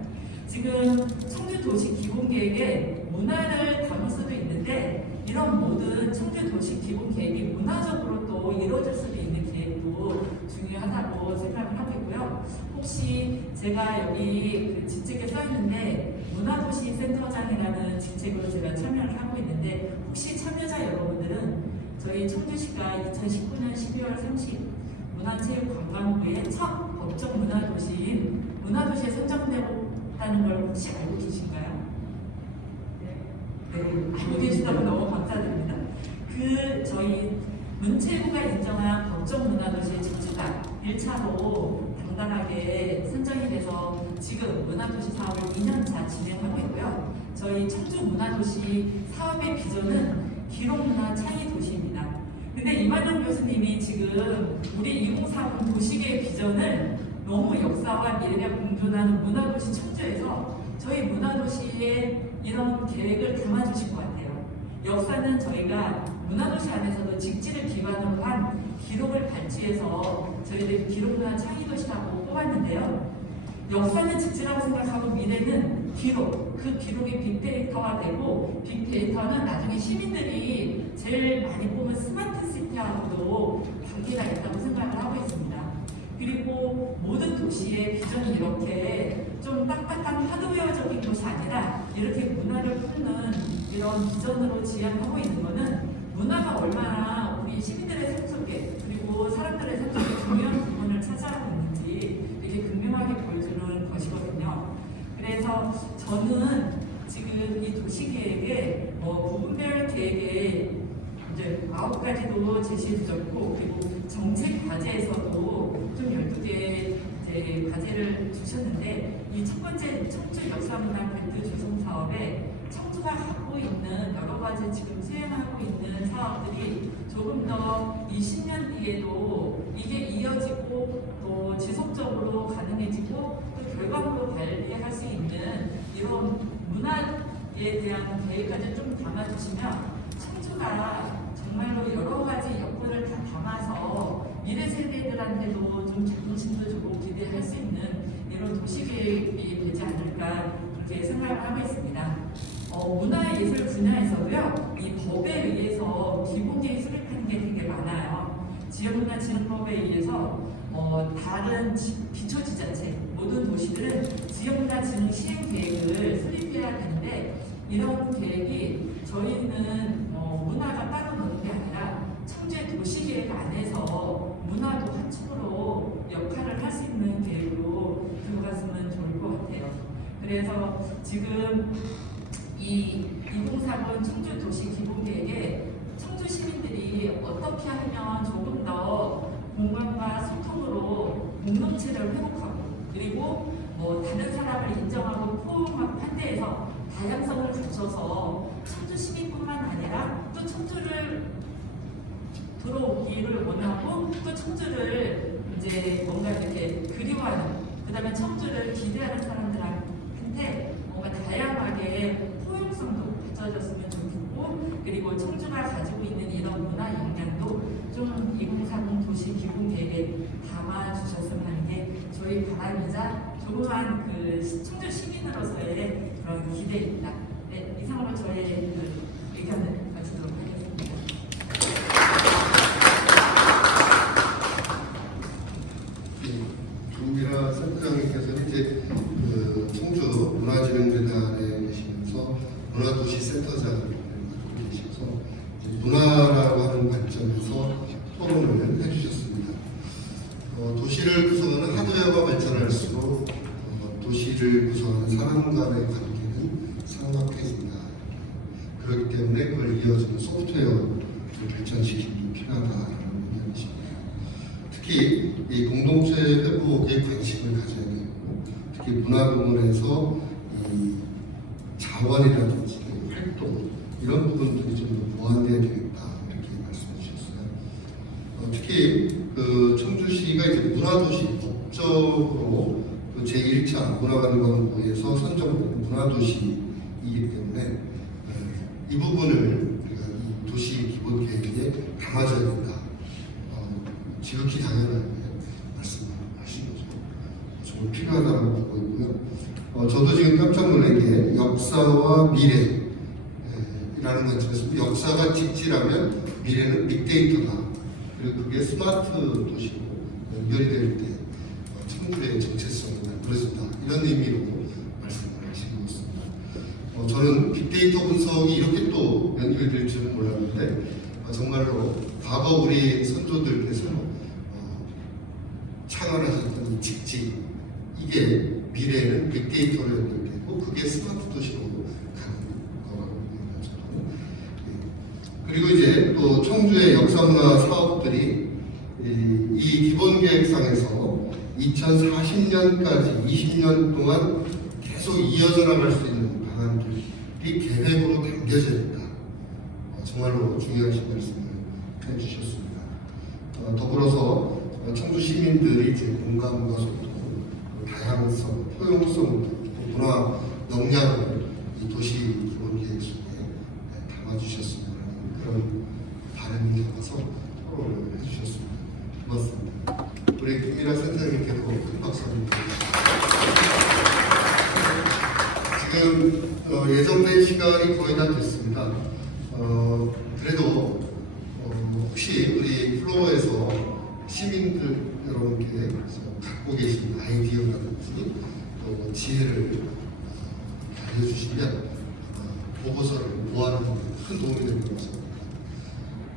지금 청주 도시 기본계획에 문화를 담을 수도 있는데 이런 모든 청주 도시 기본계획이 문화적으로 또 이루어질 수도 있는 계획도 중요하다고 생각을 하고 있고요. 혹시 제가 여기 그 직책에 써 있는데 문화도시 센터장이라는 직책으로 제가 참여를 하고 있는데 혹시 참여자 여러분들은 저희 청주시가 2019년 12월 30 문화체육관광부의 첫 법적 문화도시인 문화도시에 선정되었다는 걸 혹시 알고 계신가요? 네, 알고 계시다고 너무 감사드립니다. 그 저희 문체부가 인정한 법적 문화도시 청주가 1차로 당당하게 선정이 돼서 지금 문화도시 사업을 2년차 진행하고 있고요. 저희 청주 문화도시 사업의 비전은 기록문화 창의 도시입니다. 근데 이만영 교수님이 지금 우리 2040 도시계의 비전을 너무 역사와 미래가 공존하는 문화도시 청주에서 저희 문화도시에 이런 계획을 담아주신 것 같아요. 역사는 저희가 문화도시 안에서도 직지를 기반으로 한 기록을 발췌해서 저희들이 기록문화 창의도시라고 뽑았는데요. 역사는 직지라고 생각하고 미래는 기록, 그 기록이 빅데이터가 되고 빅데이터는 나중에 시민들이 제일 많이 뽑은 스마트 시티하고도 관계가 있다고 생각을 하고 있습니다. 그리고 모든 도시의 비전이 이렇게 좀 딱딱한 하드웨어적인 것이 아니라 이렇게 문화를 품는 이런 비전으로 지향하고 있는 것은 문화가 얼마나 우리 시민들의 삶 속에 그리고 사람들의 삶 속에 중요한 부분을 차지하고 있는지 이렇게 극명하게 보여주는 것이거든요. 그래서 저는 지금 이 도시계획에 부분별 계획에 이제 9가지도 제시해 주셨고 그리고 정책 과제에서도 좀 12개 이제 과제를 주셨는데 이 첫 번째 청주 역사문화 벨트 조성 사업에 청주가 갖고 있는 여러 가지 지금 수행하고 있는 사업들이 조금 더 20년 뒤에도 이게 이어지고 또 지속적으로 가능해지고 또 결과물로 발휘할 수 있는 이런 문화에 대한 계획까지 좀 담아주시면 청주가 정말로 여러 가지 여건을 다 담아서 미래 세대들한테도 좀 자긍심도 주고 기대할 수 있는 이런 도시계획이 되지 않을까 그렇게 생각을 하고 있습니다. 문화예술 분야에서도요, 이 법에 의해서 기본계획 수립하는 게 되게 많아요. 지역문화진흥법에 의해서 다른 기초지자체 모든 도시들은 지역문화 진흥 시행 계획을 수립해야 되는데 이런 계획이 저희는 문화가 따로 노는 게 아니라 청주의 도시계획 안에서 문화도 한 축으로 역할을 할 수 있는 계획으로 들어갔으면 좋을 것 같아요. 그래서 지금 이 2030 청주 도시 기본계획에 청주 시민들이 어떻게 하면 조금 더 공감과 소통으로 공동체를 회복하고 그리고 다른 사람을 인정하고 포용하고 판대해서 다양성을 갖춰서 청주 시민뿐만 아니라 또 청주를 들어오기를 원하고 또 청주를 이제 뭔가 이렇게 그리워하는 그다음에 청주를 기대하는 사람들한테 뭔가 다양하게 포용성도 갖춰졌으면 좋겠고 그리고 청주가 가지고 있는 이런 문화 역량도 좀 2030 도시 기본 계획에 담아주셨으면 하는 게 저희 바람이자 조그만 그 청주 시민으로서의 그런 기대입니다. 네, 이상으로 저의 그 의견을 마치도록 하겠습니다. 조미라 센터장님께서는 이제 그 청주 문화진흥재단에 계시면서 문화도시 센터장을 맡고 계셔서 이제 문화라고 하는 관점에서 토론을 해주셨습니다. 도시를 구성하는 하드웨어가 발전할수록 도시를 구성하는 사람 간의 관계는 삭막해진다. 그렇기 때문에 그걸 이어지는 소프트웨어를 발전시키기 필요하다는 의견이십니다. 특히 이 공동체 회복에 관심을 가져야 되고 특히 문화 부문에서 이 자원이라든지 활동 이런 부분들이 좀 더 보완돼야 되겠다 이렇게 말씀해 주셨어요. 특히 그 청주시가 이제 문화도시 법적으로 그 제1차 문화관광부에서 선정된 문화도시이기 때문에 이 부분을 우리가 이 도시 기본 계획에 담아줘야 된다. 지극히 당연하게 말씀하신 거죠. 정말 필요하다고 보고 있고요. 저도 지금 깜짝 놀란 게 역사와 미래라는 관점에서 역사가 직지라면 미래는 빅데이터다. 그리고 그게 스마트 도시로 연결이 될 때 청주의 정체성이 만들어진다. 이런 의미로 말씀을 하신 것 같습니다. 저는 빅데이터 분석이 이렇게 또 연결될 줄은 몰랐는데 정말로 과거 우리 선조들께서 창안하셨던 이 직지 이게 미래에는 빅데이터로 연결되고 그게 스마트 도시로 가는 거라고 생각하죠. 그리고 이제 또 청주의 역사문화 사업들이 이 기본계획상에서 2040년까지 20년 동안 계속 이어져 나갈 수 있는 방안들이 계획으로 담겨져 있다. 정말로 중요하신 말씀을 해주셨습니다. 더불어서 청주 시민들이 이제 공감과 소통, 다양성, 포용성, 문화 역량을 이 도시 기본계획 속에 담아주셨으면 하는 그런 바람이 담아서 토론을 해주셨습니다. 고맙습니다. 우리 김미라 센터장님께도 큰 박수 한번 드리겠습니다. 지금 예정된 시간이 거의 다 됐습니다. 그래도 혹시 우리 플로어에서 시민들 여러분께 갖고 계신 아이디어라든지 또 지혜를 알려주시면 보고서를 모아놓은